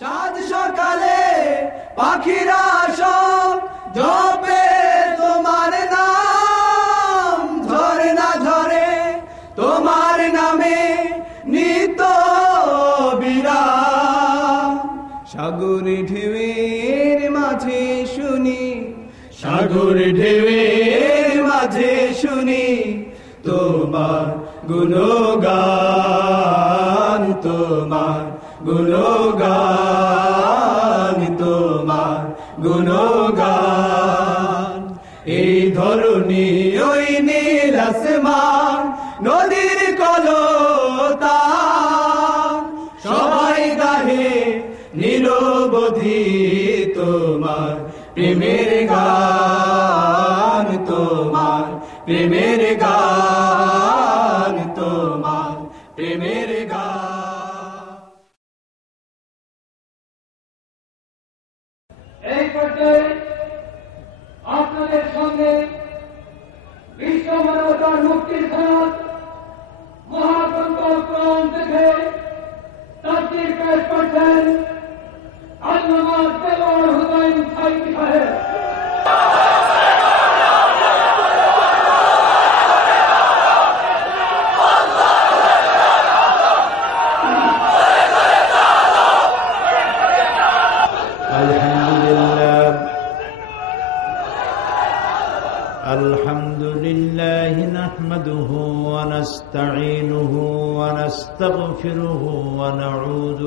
সাত সকালে পাখিরা সব জপে তোমার নাম, ঝরে না ঝরে তোমার নামে নিত বিরাম। সাগর ঢেউয়ের মাঝে শুনি, সাগর ঢেউয়ের মাঝে শুনি তোমার গুণগান, তোমার গুণগান, তোমার গুণগান। এই ধরনী ওই নীল আসমান, নদীর কলতান, সবাই গাহে নিরবধি তোমার প্রেমের গান, তোমার প্রেমের গান, তোমার প্রেমের গান। এই পর্যায়ে আপনাদের সঙ্গে বিশ্ব মানবতার মুক্তির সনদ মহাগ্রন্থ কোরআন থেকে তাফসীর পেশ করছেন আল্লামা দেলোয়ার হোসেন সাইদি সাহেব। الحمد لله نحمده ونستعينه ونستغفره ونعوذ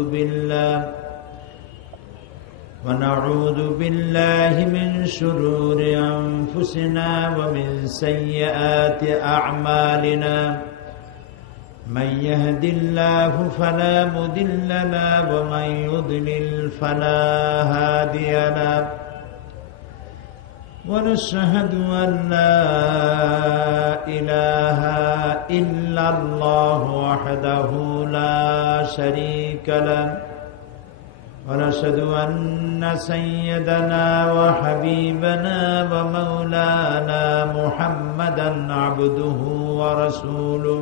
بالله من شرور أنفسنا ومن سيئات أعمالنا. من يهد الله فلا مضل له ومن يضلل فلا هادي له. ونشهد أن لا إله إلا الله وحده لا شريك له. ونشهد أن سيدنا وحبيبنا ومولانا محمدا عبده ورسوله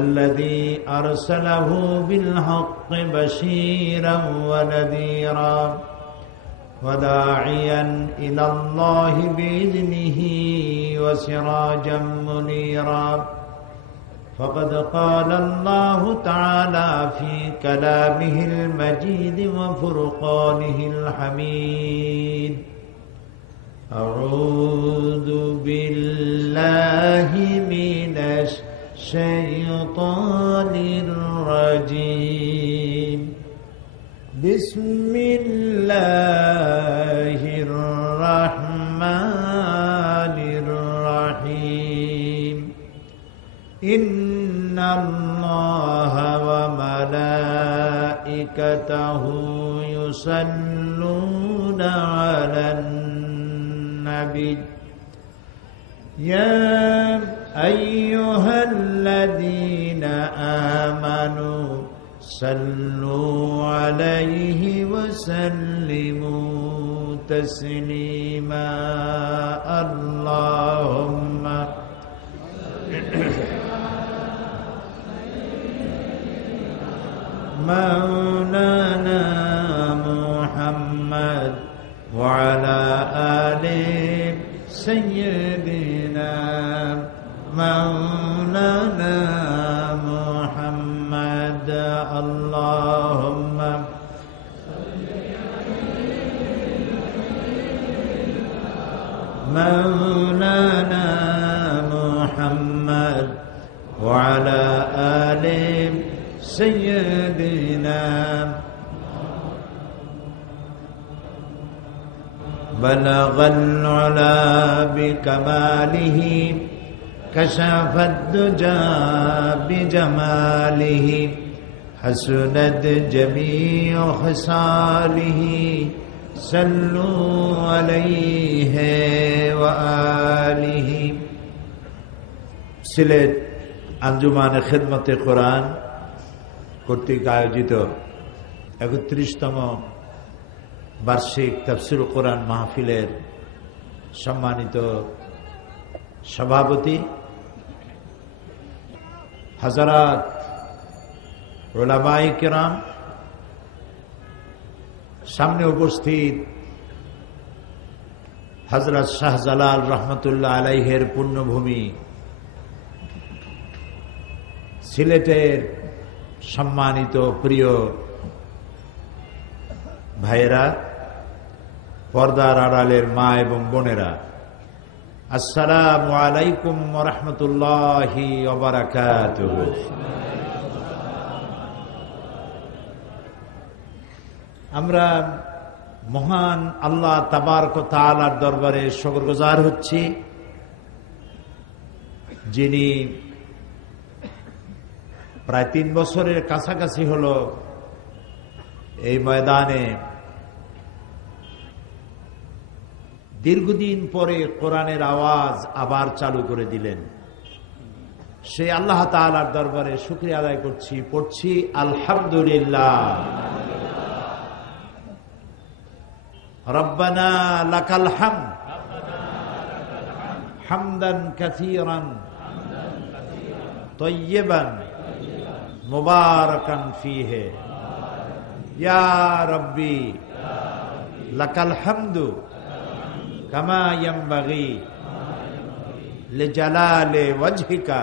الذي أرسله بالحق بشيرا ونذيرا وداعيا إلى الله بإذنه وسراجا منيرا. فقد قال الله تعالى في كلامه المجيد وفرقانه الحميد: أعوذ بالله من الشيطان الرجيم. بسم الله الرحمن الرحيم. إن الله وملائكته يصلون على النبي يا أيها الذين آمنوا صلوا عليه وسلموا تسليما. اللهم مولانا محمد وعلى آل سيدنا مولانا محمد. اللهم مولانا محمد وعلى آل سيدنا. بلغ العلا بكماله كشف الدجى بجماله حسنت جميع خصاله صلوا عليه وآله. সিলেট আঞ্জুমানে খিদমতে কোরআন কর্তৃক আয়োজিত ৩১তম বার্ষিক তাফসীরুল কোরআন মাহফিলের সম্মানিত সভাপতি হযরত উলামায়ে কেরাম, সামনে উপস্থিত হযরত শাহজালাল রহমতুল্লাহ আলাইহের পুণ্যভূমি সিলেটের সম্মানিত প্রিয় ভাইয়েরা, পর্দার আড়ালের মা এবং বোনেরা, আসসালামু আলাইকুম ওয়া রাহমাতুল্লাহি ওয়া বারাকাতুহু। আমরা মহান আল্লাহ তাবারক ওয়া তাআলার দরবারে শুকরগুজার হচ্ছি, যিনি প্রায় 3 বছরের কাছাকাছি হলো এই ময়দানে দীর্ঘদিন পরে কোরআনের আওয়াজ আবার চালু করে দিলেন। সেই আল্লাহ তাআলার দরবারে শুকরিয়া আদায় করছি, পড়ছি আলহামদুলিল্লাহ। রব্বানা লাকাল হামদ হামদান কাসীরান তাইয়্যিবান মুবারাকান ফীহি ইয়া রাব্বি লাকাল হামদু কামা ইয়ানবাগি লিজালালি ওয়াজহিকা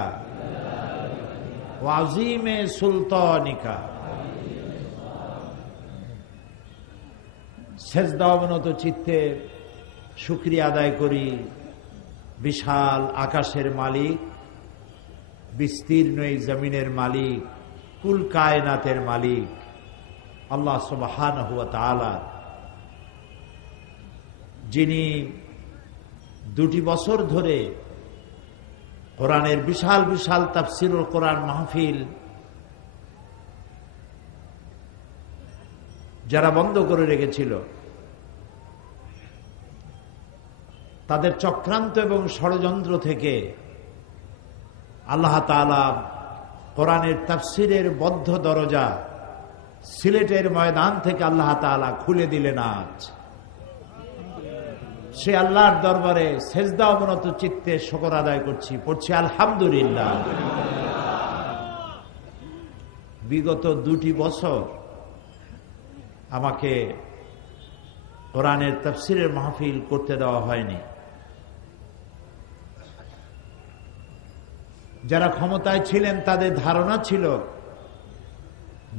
ওয়া আযীমি সুলতানিকা। সেজদা অবনত চিত্তে শুকরিয়া আদায় করি বিশাল আকাশের মালিক, বিস্তীর্ণ এই জমিনের মালিক, কুল কায়নাতের মালিক আল্লাহ সুবহানাহু ওয়া তাআলা, যিনি 2 বছর ধরে কোরআনের বিশাল বিশাল তাফসীরুল কোরআন মাহফিল যারা বন্ধ করে রেখেছিল, তাদের চক্রান্ত এবং ষড়যন্ত্র থেকে আল্লাহ তাআলা কোরআনের তাফসীরের বদ্ধ দরজা সিলেটের ময়দান থেকে আল্লাহ তাআলা খুলে দিলেন। আজ সে আল্লাহর দরবারে সেজদা অবনত চিত্তে শুকর আদায় করছি, পড়ছি আলহামদুলিল্লাহ। বিগত 2 বছর আমাকে কোরআনের তাফসীরের মাহফিল করতে দেওয়া হয়নি। যারা ক্ষমতায় ছিলেন তাদের ধারণা ছিল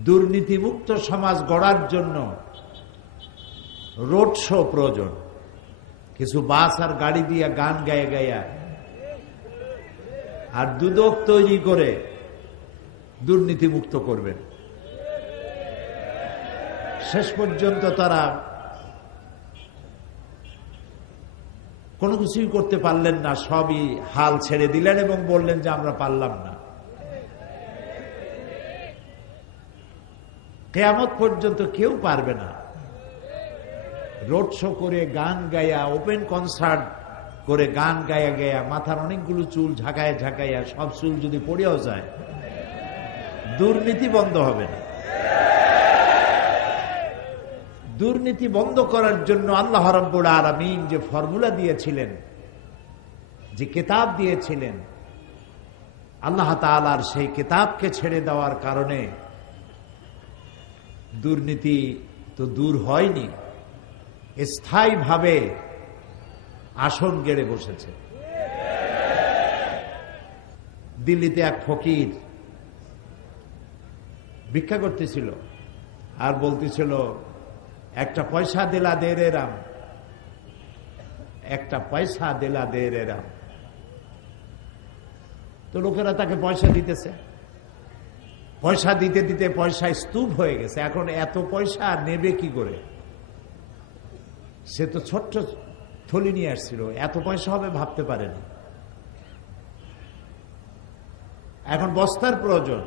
দুর্নীতিমুক্ত সমাজ গড়ার জন্য রোড শো প্রয়োজন, কিছু বাস আর গাড়ি দিয়ে গান গায়ে গায়া আর দুদক তৈরি করে দুর্নীতিমুক্ত করবেন। শেষ পর্যন্ত তারা কোনো কিছুই করতে পারলেন না, সবই হাল ছেড়ে দিলেন এবং বললেন যে আমরা পারলাম না। কিয়ামত পর্যন্ত কেউ পারবে না। রোড শো করে গান গায়া, ওপেন কনসার্ট করে গান গায়া গায়া, মাথার অনেকগুলো চুল ঝাঁকায় ঝাঁকাইয়া, সব চুল যদি পড়েও যায়, দুর্নীতি বন্ধ হবে না। দুর্নীতি বন্ধ করার জন্য আল্লাহ রাব্বুল আলামিন যে ফর্মুলা দিয়েছিলেন, যে কিতাব দিয়েছিলেন, আল্লাহ তাআলার সেই কিতাবকে ছেড়ে দেওয়ার কারণে দুর্নীতি তো দূর হয়নি, স্থায়ীভাবে আসন গেড়ে বসেছে। দিল্লিতে এক ফকির ভিক্ষা করতেছিল আর বলতেছিল, একটা পয়সা দিলা দে রে রাম, একটা পয়সা দিলা দে রে রাম। তো লোকেরা তাকে পয়সা দিতেছে, পয়সা দিতে দিতে পয়সা স্তূপ হয়ে গেছে। এখন এত পয়সা নেবে কি করে? সে তো ছোট্ট থলি নিয়ে আসছিল, এত পয়সা হবে ভাবতে পারেনি। এখন বস্তার প্রয়োজন,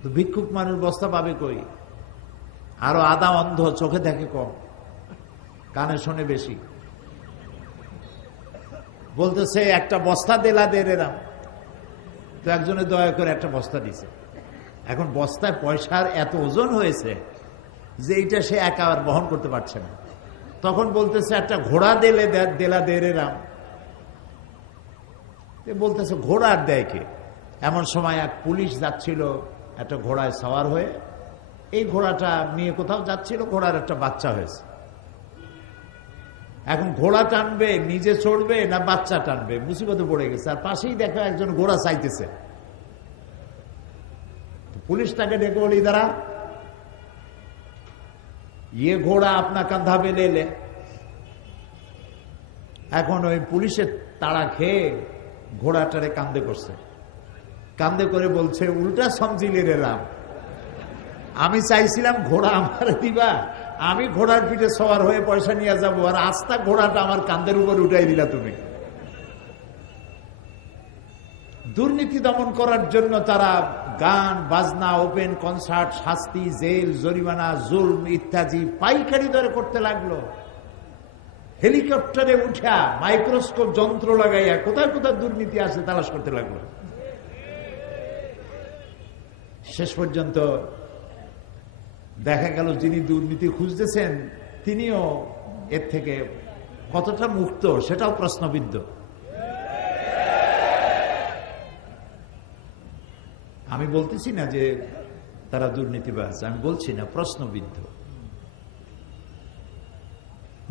তো ভিক্ষুক মানুষ বস্তা পাবে কই? আরো আধা অন্ধ, চোখে দেখে কম, কানে শোনে বেশি। বলতেছে একটা বস্তা দিলা দে রে রাম। তো একজনে দয়া করে একটা বস্তা দিছে। এখন বস্তায় পয়সার এত ওজন হয়েছে যে এটা সে একা আর বহন করতে পারছে না। তখন বলতেছে একটা ঘোড়া দেলা দে রে রাম। বলতেছে ঘোড়ার দেয় কে? এমন সময় এক পুলিশ যাচ্ছিল একটা ঘোড়ায় সাওয়ার হয়ে, এই ঘোড়াটা নিয়ে কোথাও যাচ্ছিল, ঘোড়ার একটা বাচ্চা হয়েছে। এখন ঘোড়া টানবে, নিজে চড়বে না বাচ্চা টানবে, মুসিবতে পড়ে গেছে। আর পাশেই দেখো একজন ঘোড়া চাইতেছে। পুলিশ তাকে ডেকে বলি, দাঁড়া, ये घोड़ा अपना कंधा पे ले ले। এখন ওই পুলিশের তাড়া খেয়ে ঘোড়াটারে কান্দে করছে, কান্দে করে বলছে, উল্টা সমঝিলে রেলাম, আমি চাইছিলাম ঘোড়া আমার দিবা, আমি ঘোড়ার পিঠে সওয়ার হয়ে পয়সা নিয়ে যাবো, আর আস্তা ঘোড়াটা আমার কান্দের উপর উঠাই দিলা তুমি। দুর্নীতি দমন করার জন্য তারা গান বাজনা, ওপেন কনসার্ট, শাস্তি, জেল, জরিমানা, জুলম ইত্যাদি পাইকারি দরে করতে লাগলো। হেলিকপ্টারে উঠা মাইক্রোস্কোপ যন্ত্র লাগাইয়া কোথায় কোথায় দুর্নীতি আছে তালাশ করতে লাগলো। শেষ পর্যন্ত দেখা গেল যিনি দুর্নীতি খুঁজতেছেন তিনিও এর থেকে কতটা মুক্ত সেটাও প্রশ্নবিদ্ধ। আমি বলতেছি না যে তারা দুর্নীতিবাজ, আমি বলছি না, প্রশ্নবিদ্ধ।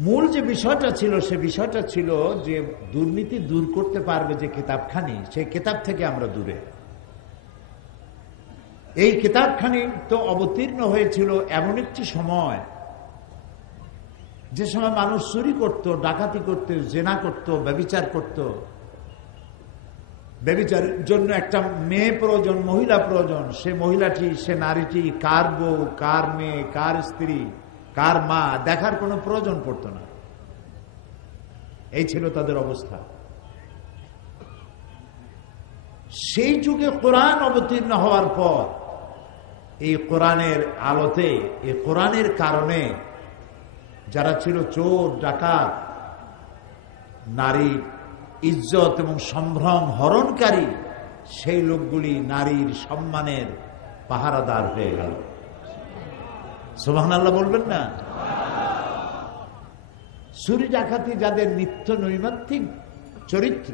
মূল যে বিষয়টা ছিল সে বিষয়টা ছিল যে দুর্নীতি দূর করতে পারবে যে কিতাবখানি, সেই কিতাব থেকে আমরা দূরে। এই কিতাবখানি তো অবতীর্ণ হয়েছিল এমন একটি সময়, যে সময় মানুষ চুরি করত, ডাকাতি করত, জেনা করত, ব্যভিচার করত। ব্যভিচারের জন্য একটা মেয়ে প্রয়োজন, মহিলা প্রয়োজন। সে মহিলাটি, সে নারীটি কার বউ, কার মেয়ে, কার স্ত্রী, কার মা দেখার কোনো প্রয়োজন পড়ত না। এই ছিল তাদের অবস্থা। সেই যুগে কোরআন অবতীর্ণ হওয়ার পর এই কোরআনের আলোতে, এই কোরআনের কারণে যারা ছিল চোর, ডাকাত, নারীর ইজ্জত এবং সম্ভ্রম হরণকারী, সেই লোকগুলি নারীর সম্মানের পাহারাদার হয়ে গেল। সুবহানাল্লাহ বলবেন না? চুরি ডাকাতি যাদের নিত্য নৈমিত্তিক চরিত্র,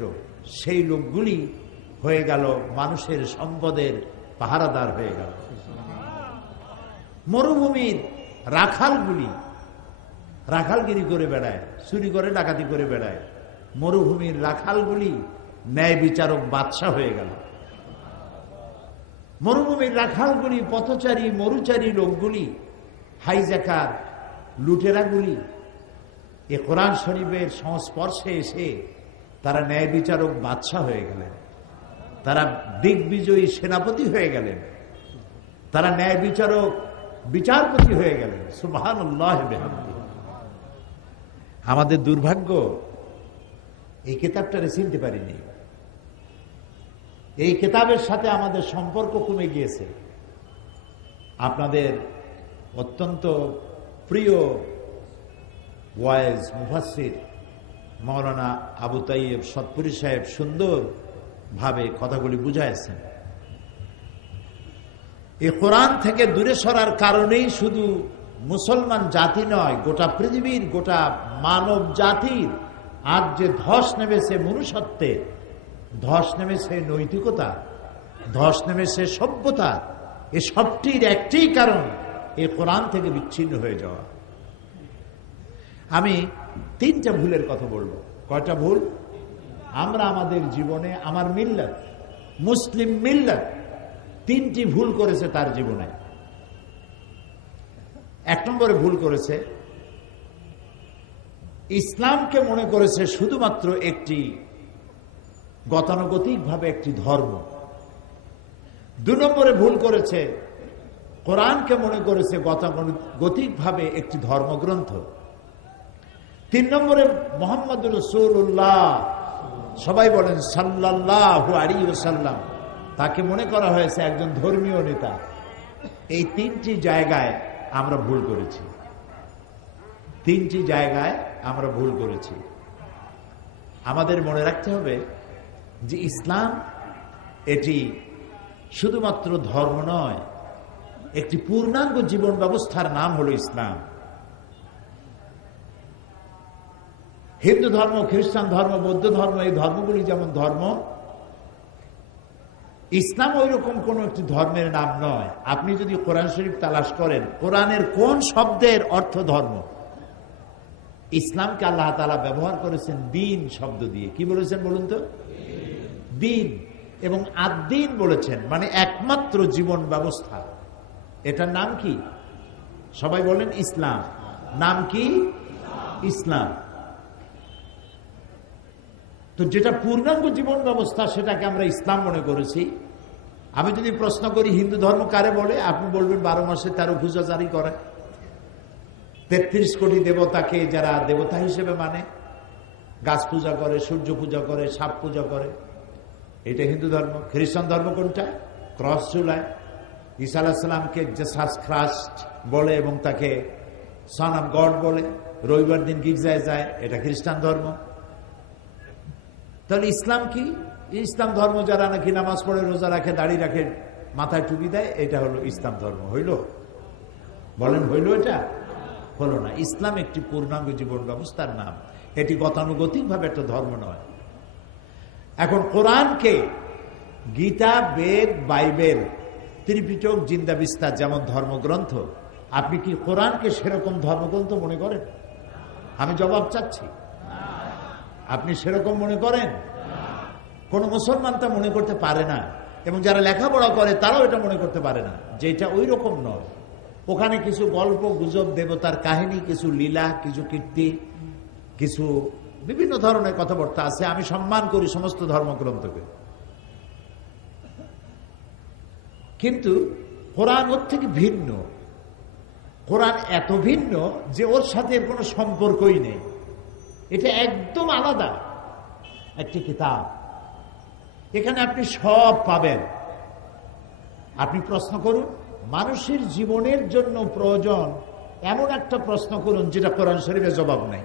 সেই লোকগুলি হয়ে গেল মানুষের সম্পদের পাহারাদার হয়ে গেল। মরুভূমির রাখালগুলি রাখালগিরি করে বেড়ায়, চুরি করে ডাকাতি করে বেড়ায়। মরুভূমির রাখালগুলি ন্যায় বিচারক বাদশা হয়ে গেল। মরুভূমির রাখালগুলি, পথচারী মরুচারী লোকগুলি, হাইজ্যাকার লুটেরাগুলি এ কোরআন শরীফের সংস্পর্শে এসে তারা ন্যায় বিচারক বাদশা হয়ে গেলেন। তারা দিগ্বিজয়ী সেনাপতি হয়ে গেলেন। তারা ন্যায় বিচারক বিচারপতি হয়ে গেলেন। সুবহানাল্লাহ বিহামদিহি। আমাদের দুর্ভাগ্য, এই কিতাবটারে চিনতে পারিনি। এই কিতাবের সাথে আমাদের সম্পর্ক কমে গিয়েছে। আপনাদের অত্যন্ত প্রিয় ওয়াইজ মুফাসসির মাওলানা আবু তাইয়েব সতপুরি সাহেব সুন্দর ভাবে কথাগুলি বুঝাইছেন। এই কোরআন থেকে দূরে সরার কারণেই শুধু মুসলমান জাতি নয়, গোটা পৃথিবীর, গোটা মানব জাতির আজ যে ধস নেমেছে মনুষ্যত্বে, ধস নেমেছে নৈতিকতা, ধস নেমেছে সভ্যতা, এ সবটির একটি কারণ এই কোরআন থেকে বিচ্ছিন্ন হয়ে যাওয়া। আমি 3টা ভুলের কথা বলবো। কয়টা ভুল? আমরা আমাদের জীবনে, আমার মিল্লাত, মুসলিম মিল্লাত 3টি ভুল করেছে তার জীবনে। 1 নম্বরে ভুল করেছে, ইসলামকে মনে করেছে শুধুমাত্র একটি গতানুগতিকভাবে একটি ধর্ম। 2 নম্বরে ভুল করেছে, কোরআনকে মনে করেছে গতানুগতিকভাবে একটি ধর্মগ্রন্থ। 3 নম্বরে মুহাম্মদ রাসূলুল্লাহ, সবাই বলেন সাল্লাল্লাহু আলাইহি ওয়াসাল্লাম, তাকে মনে করা হয়েছে একজন ধর্মীয় নেতা। এই 3টি জায়গায় আমরা ভুল করেছি। 3টি জায়গায় আমরা ভুল করেছি। আমাদের মনে রাখতে হবে যে ইসলাম এটি শুধুমাত্র ধর্ম নয়, একটি পূর্ণাঙ্গ জীবন ব্যবস্থার নাম হলো ইসলাম। হিন্দু ধর্ম, খ্রিস্টান ধর্ম, বৌদ্ধ ধর্ম, এই ধর্মগুলি যেমন ধর্ম, ইসলাম ওই রকম কোন একটি ধর্মের নাম নয়। আপনি যদি কোরআন শরীফ তালাশ করেন, কোরআনের কোন শব্দের অর্থ ধর্ম? ইসলামকে আল্লাহ তাআলা ব্যবহার করেছেন দিন শব্দ দিয়ে। কি বলেছেন বলুন তো? দিন। এবং আদ-দ্বীন বলেছেন, মানে একমাত্র জীবন ব্যবস্থা। এটার নাম কি? সবাই বলেন ইসলাম। নাম কি? ইসলাম। তো যেটা পূর্ণাঙ্গ জীবন ব্যবস্থা সেটাকে আমরা ইসলাম মনে করেছি। আমি যদি প্রশ্ন করি হিন্দু ধর্ম কারে বলে, আপনি বলবেন 12 মাসে 13 পূজা জারি করে, 33 কোটি দেবতাকে যারা দেবতা হিসেবে মানে, গাছ পূজা করে, সূর্য পূজা করে, সাপ পূজা করে, এটা হিন্দু ধর্ম। খ্রিস্টান ধর্ম কোনটা? ক্রস ঝুলায়, ঈসা আলাইহিস সালামকে জিসাস খ্রাইস্ট বলে এবং তাকে সন অফ গড বলে, রবিবার দিন গির্জায় যায়, এটা খ্রিস্টান ধর্ম। তাহলে ইসলাম কি? ইসলাম ধর্ম যারা নাকি নামাজ পড়ে, রোজা রাখে, দাড়ি রাখে, মাথায় টুপি দেয়, এটা হলো ইসলাম ধর্ম। হইল? বলেন হইল? এটা হলো না। ইসলাম একটি পূর্ণাঙ্গ জীবন ব্যবস্থার নাম, এটি গতানুগতিক ভাবে একটা ধর্ম নয়। এখন কোরআনকে গীতা, বেদ, বাইবেল, ত্রিপিটক, জিন্দা বিস্তার যেমন ধর্মগ্রন্থ, আপনি কি কোরআনকে সেরকম ধর্মগ্রন্থ মনে করেন? আমি জবাব চাচ্ছি। আপনি সেরকম মনে করেন? কোন মুসলমান তা মনে করতে পারে না, এবং যারা লেখাপড়া করে তারাও এটা মনে করতে পারে না যে এটা ওই রকম নয়। ওখানে কিছু গল্প গুজব, দেবতার কাহিনী, কিছু লীলা, কিছু কীর্তি, কিছু বিভিন্ন ধরনের কথাবার্তা আছে। আমি সম্মান করি সমস্ত ধর্মগ্রন্থকে, কিন্তু কোরআন ওর থেকে ভিন্ন। কোরআন এত ভিন্ন যে ওর সাথে এর কোনো সম্পর্কই নেই। এটা একদম আলাদা একটি কিতাব। এখানে আপনি সব পাবেন। আপনি প্রশ্ন করুন, মানুষের জীবনের জন্য প্রয়োজন এমন একটা প্রশ্ন করুন যেটা কোরআন শরীফে জবাব নেই।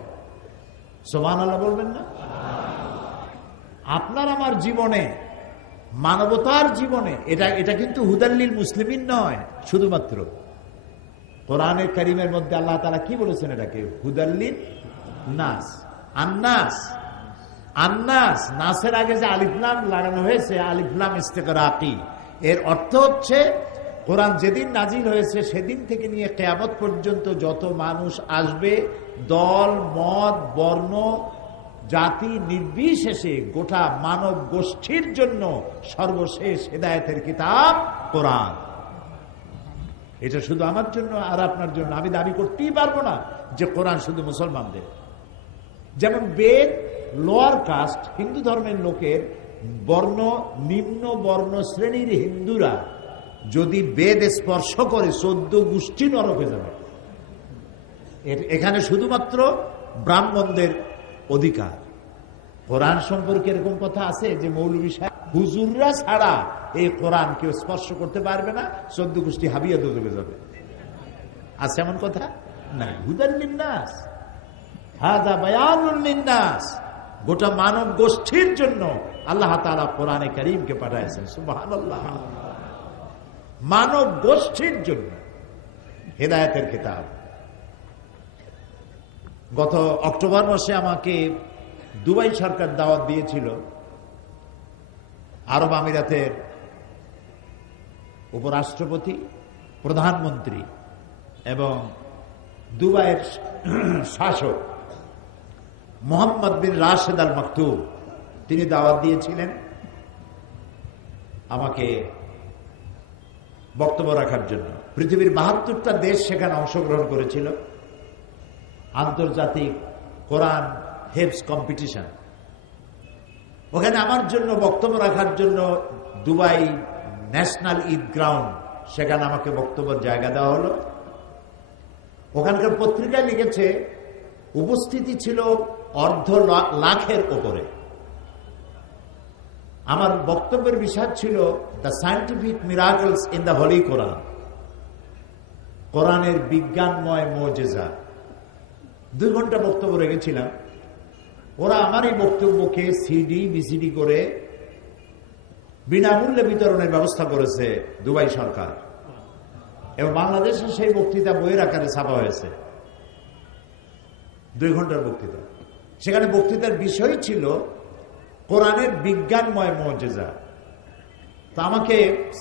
সুবহানাল্লাহ বলবেন না? আপনার আমার জীবনে, মানবতার জীবনে, এটা কিন্তু হুদাল্লিল মুসলিমিন নয় শুধুমাত্র। কোরআনে কারীমের মধ্যে আল্লাহ তাআলা কি বলেছেন? এটাকে হুদাল্লিল নাস। আন্নাস, আন্নাস, নাসের আগে যে আলিফ লাম লাগানো হয়েছে, আলিফ লাম ইস্তিগরাকি, এর অর্থ হচ্ছে কোরআন যেদিন নাজিল হয়েছে সেদিন থেকে নিয়ে কিয়ামত পর্যন্ত যত মানুষ আসবে, দল, মত, বর্ণ, জাতি নির্বিশেষে গোটা মানব গোষ্ঠীর জন্য সর্বশেষ হেদায়েতের কিতাব কোরআন। এটা শুধু আমার জন্য আর আপনার জন্য। আমি দাবি করতেই পারবো না যে কোরআন শুধু মুসলমানদের। যেমন বেদ লোয়ার কাস্ট, হিন্দু ধর্মের লোকের, বর্ণ, নিম্ন বর্ণ শ্রেণীর হিন্দুরা যদি বেদ স্পর্শ করে 14 গোষ্ঠী নরকে যাবে। এখানে শুধুমাত্র ব্রাহ্মণদের অধিকার। কোরআন সম্পর্কে এরকম কথা আছে যে মৌলভী সাহেব, হুজুররা ছাড়া এই কোরআন কেউ স্পর্শ করতে পারবে না, 14 গোষ্ঠী হাবিয়া দোজখে যাবে। আছে এমন কথা? নাই। হুদাল লিন্নাস, হাযা বায়ানুল লিন্নাস, গোটা মানব গোষ্ঠীর জন্য আল্লাহ তাআলা কোরআনে কারীমকে পাঠাইছেন। সুবহানাল্লাহ। মানব গোষ্ঠীর জন্য হেদায়েতের কিতাব। গত অক্টোবর মাসে আমাকে দুবাই সরকার দাওয়াত দিয়েছিল। আরব আমিরাতের উপরাষ্ট্রপতি, প্রধানমন্ত্রী এবং দুবাইয়ের শাসক মোহাম্মদ বিন রাশেদ আল মাকতুম, তিনি দাওয়াত দিয়েছিলেন আমাকে বক্তব্য রাখার জন্য। পৃথিবীর 72টা দেশ সেখানে অংশগ্রহণ করেছিল। আন্তর্জাতিক কোরআন হেফজ কম্পিটিশন। ওখানে আমার জন্য বক্তব্য রাখার জন্য দুবাই ন্যাশনাল ঈদ গ্রাউন্ড, সেখানে আমাকে বক্তব্যের জায়গা দেওয়া হলো। ওখানকার পত্রিকায় লিখেছে উপস্থিতি ছিল 250,000-এর ওপরে। আমার বক্তব্যের বিষয় ছিল the scientific miracles in the Holy Quran, কোরআনের বিজ্ঞানময় মুজিজা। 2 ঘন্টা বক্তব্য রেখেছিলাম। ওরা আমার এই বক্তব্যকে সিডি বিসিডি করে বিনামূল্যে বিতরণের ব্যবস্থা করেছে দুবাই সরকার, এবং বাংলাদেশে সেই বক্তৃতা বইয়ের আকারে ছাপা হয়েছে। 2 ঘন্টার বক্তৃতা। সেখানে বক্তৃতার বিষয় ছিল কোরআনের বিজ্ঞানময় মুজিজা। তো আমাকে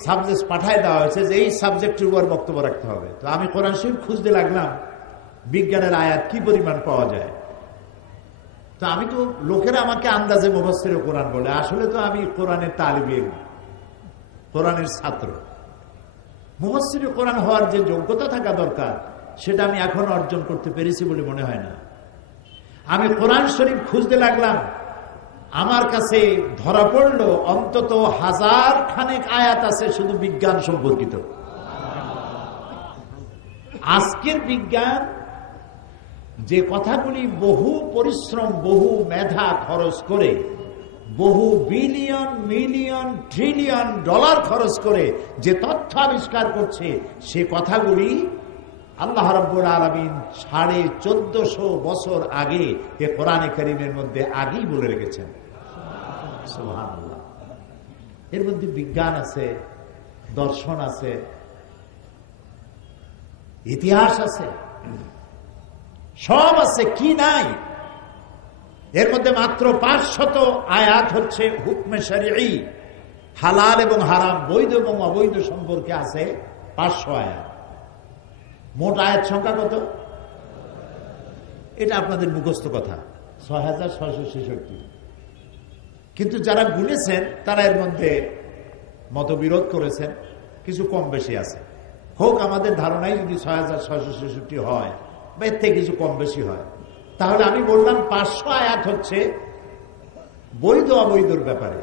সাবজেক্ট পাঠায় দেওয়া হয়েছে যে এই সাবজেক্টের উপর বক্তব্য রাখতে হবে। তো আমি কোরআন শরীফ খুঁজতে লাগলাম বিজ্ঞানের আয়াত কি পরিমাণ পাওয়া যায়। তো আমি তো লোকেরা আমাকে আন্দাজে মুফাসসির কোরআন বলে, আসলে তো আমি কোরআনের তালিবে ইলম, কোরআনের ছাত্র। মুফাসসির কোরআন হওয়ার যে যোগ্যতা থাকা দরকার সেটা আমি এখন অর্জন করতে পেরেছি বলে মনে হয় না। আমি কোরআন শরীফ খুঁজতে লাগলাম, আমার কাছে ধরা পড়লো অন্তত 1000 খানেক আয়াত আছে শুধু বিজ্ঞান সম্পর্কিত। আজকের বিজ্ঞান যে কথাগুলি বহু পরিশ্রম, বহু মেধা খরচ করে, বহু বিলিয়ন মিলিয়ন ট্রিলিয়ন ডলার খরচ করে যে তথ্য আবিষ্কার করছে, সে কথাগুলি আল্লাহ রাব্বুল আলামিন 1450 বছর আগে এ কোরআনে কারীমের মধ্যে আগেই বলে রেখেছেন। সুবহানাল্লাহ। এর মধ্যে বিজ্ঞান আছে, দর্শন আছে, ইতিহাস আছে, সব আছে, কি নাই? এর মধ্যে মাত্র 500 আয়াত হচ্ছে হুকমে শরঈ, হালাল এবং হারাম, বৈধ এবং অবৈধ সম্পর্কে আছে 500 আয়াত। মোট আয়াত সংখ্যা কত? এটা আপনাদের মুখস্থ কথা, 6666। কিন্তু যারা গুনেছেন তারা এর মধ্যে মতবিরোধ করেছেন, কিছু কম বেশি আছে। হোক, আমাদের ধারণাই যদি 6666 হয় বা এর থেকে কিছু কম বেশি হয়, তাহলে আমি বললাম 500 আয়াত হচ্ছে বৈধ অবৈধর ব্যাপারে।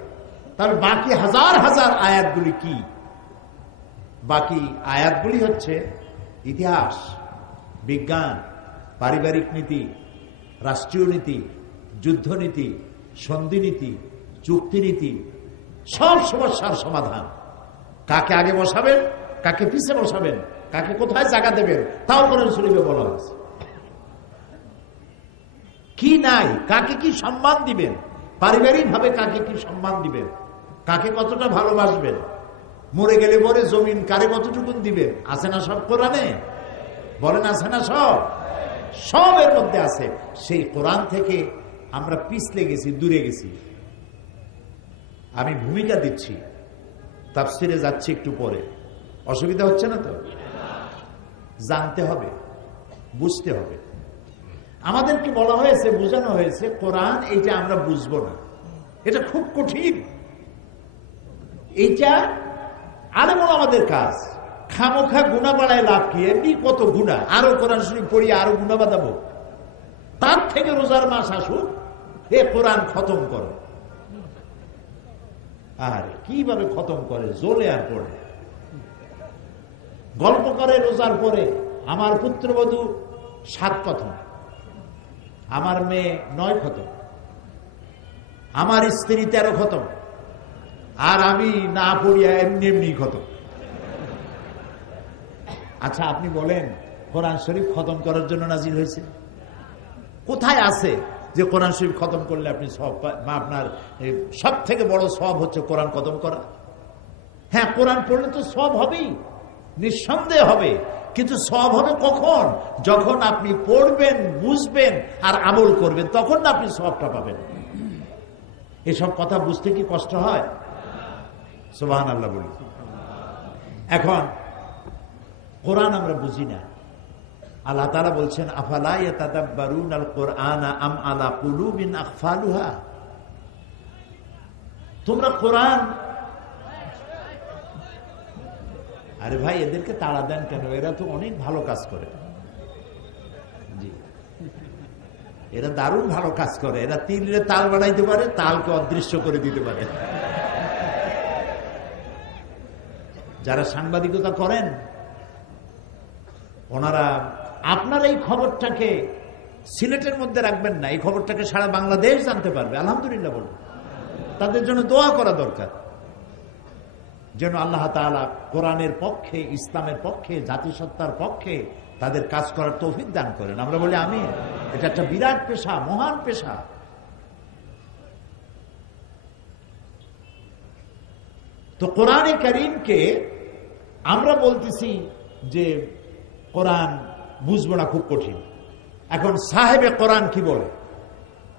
তার বাকি হাজার হাজার আয়াতগুলি কি? বাকি আয়াতগুলি হচ্ছে ইতিহাস, বিজ্ঞান, পারিবারিক নীতি, রাষ্ট্রীয় নীতি, যুদ্ধনীতি, সন্ধিনীতি, চুক্তিনীতি, সব সমস্যার সমাধান। কাকে আগে বসাবেন, কাকে পিছে বসাবেন, কাকে কোথায় জায়গা দেবেন, তাও কোরআন শরীফে বলা হয়েছে। কি নাই, কাকে কি সম্মান দিবেন, পারিবারিক ভাবে কাকে কি সম্মান দিবেন, কাকে কতটা ভালোবাসবেন, মরে গেলে পরে জমিন কারে কতটুকুন দিবেন, আছে না সব কোরআনে? বলেন আছে না? সব সব এর মধ্যে আছে। সেই কোরআন থেকে আমরা পিছলে গেছি, দূরে গেছি। আমি ভূমিকা দিচ্ছি, তাফসিরে যাচ্ছি একটু পরে, অসুবিধা হচ্ছে না তো? জানতে হবে, বুঝতে হবে। আমাদেরকে বলা হয়েছে, বোঝানো হয়েছে কোরআন এইটা আমরা বুঝবো না, এটা খুব কঠিন, এইটা আলেম আমাদের কাজ। খামোখা গুনাহ বাড়ায় লাভ কি? এমনি কত গুনাহ, আরো কোরআন শরীফ পড়ি আরো গুনাহ বাঁধাবো। তার থেকে রোজার মাস আসুক, এ কোরআন খতম করো। আর কিভাবে খতম করে? জ্বলে আর পড়ে, গল্প করে রোজার পরে। আমার পুত্রবধূ 7 খতম, আমার মেয়ে 9 খতম, আমার স্ত্রী 13 খতম, আর আমি না পড়িয়া এমনি এমনি খতম। আচ্ছা, আপনি বলেন কোরআন শরীফ খতম করার জন্য নাজিল হয়েছে? কোথায় আছে যে কোরআন শরীফ খতম করলে আপনি সব, আপনার সব থেকে বড় সব হচ্ছে কোরআন খতম করা? হ্যাঁ, কোরআন পড়লে তো সব হবেই, নিঃসন্দেহে হবে, কিন্তু সব হবে কখন? যখন আপনি পড়বেন, বুঝবেন আর আমল করবেন, তখন না আপনি সবটা পাবেন। এসব কথা বুঝতে কি কষ্ট হয়? সুবহানাল্লাহ বলি। এখন কোরআন আমরা বুঝি না। আল্লাহ তাআলা বলছেন, আফালা ইয়াতাদাব্বারুনাল কুরআনা আম আলা কুলুবিন আকফালুহা। তোমরা কোরআন, আরে ভাই এদেরকে তাড়া দেন কেন? এরা তো অনেক ভালো কাজ করে। জি, এরা দারুণ ভালো কাজ করে। এরা তীরে তাল বানাইতে পারে, তালকে অদৃশ্য করে দিতে পারে। যারা সাংবাদিকতা করেন ওনারা, আপনার এই খবরটাকে সিলেটের মধ্যে রাখবেন না, এই খবরটাকে সারা বাংলাদেশ জানতে পারবে। আলহামদুলিল্লাহ বলুন। তাদের জন্য দোয়া করা দরকার, যেন আল্লাহ তাআলা কোরআনের পক্ষে, ইসলামের পক্ষে, জাতিসত্তার পক্ষে তাদের কাজ করার তৌফিক দান করেন। আমরা বলি আমিন। এটা একটা বিরাট পেশা, মহান পেশা। তো কোরআনে কারীমকে আমরা বলতেছি যে কোরআন বুঝবো না, খুব কঠিন। এখন সাহেবে কোরআন কি বলে?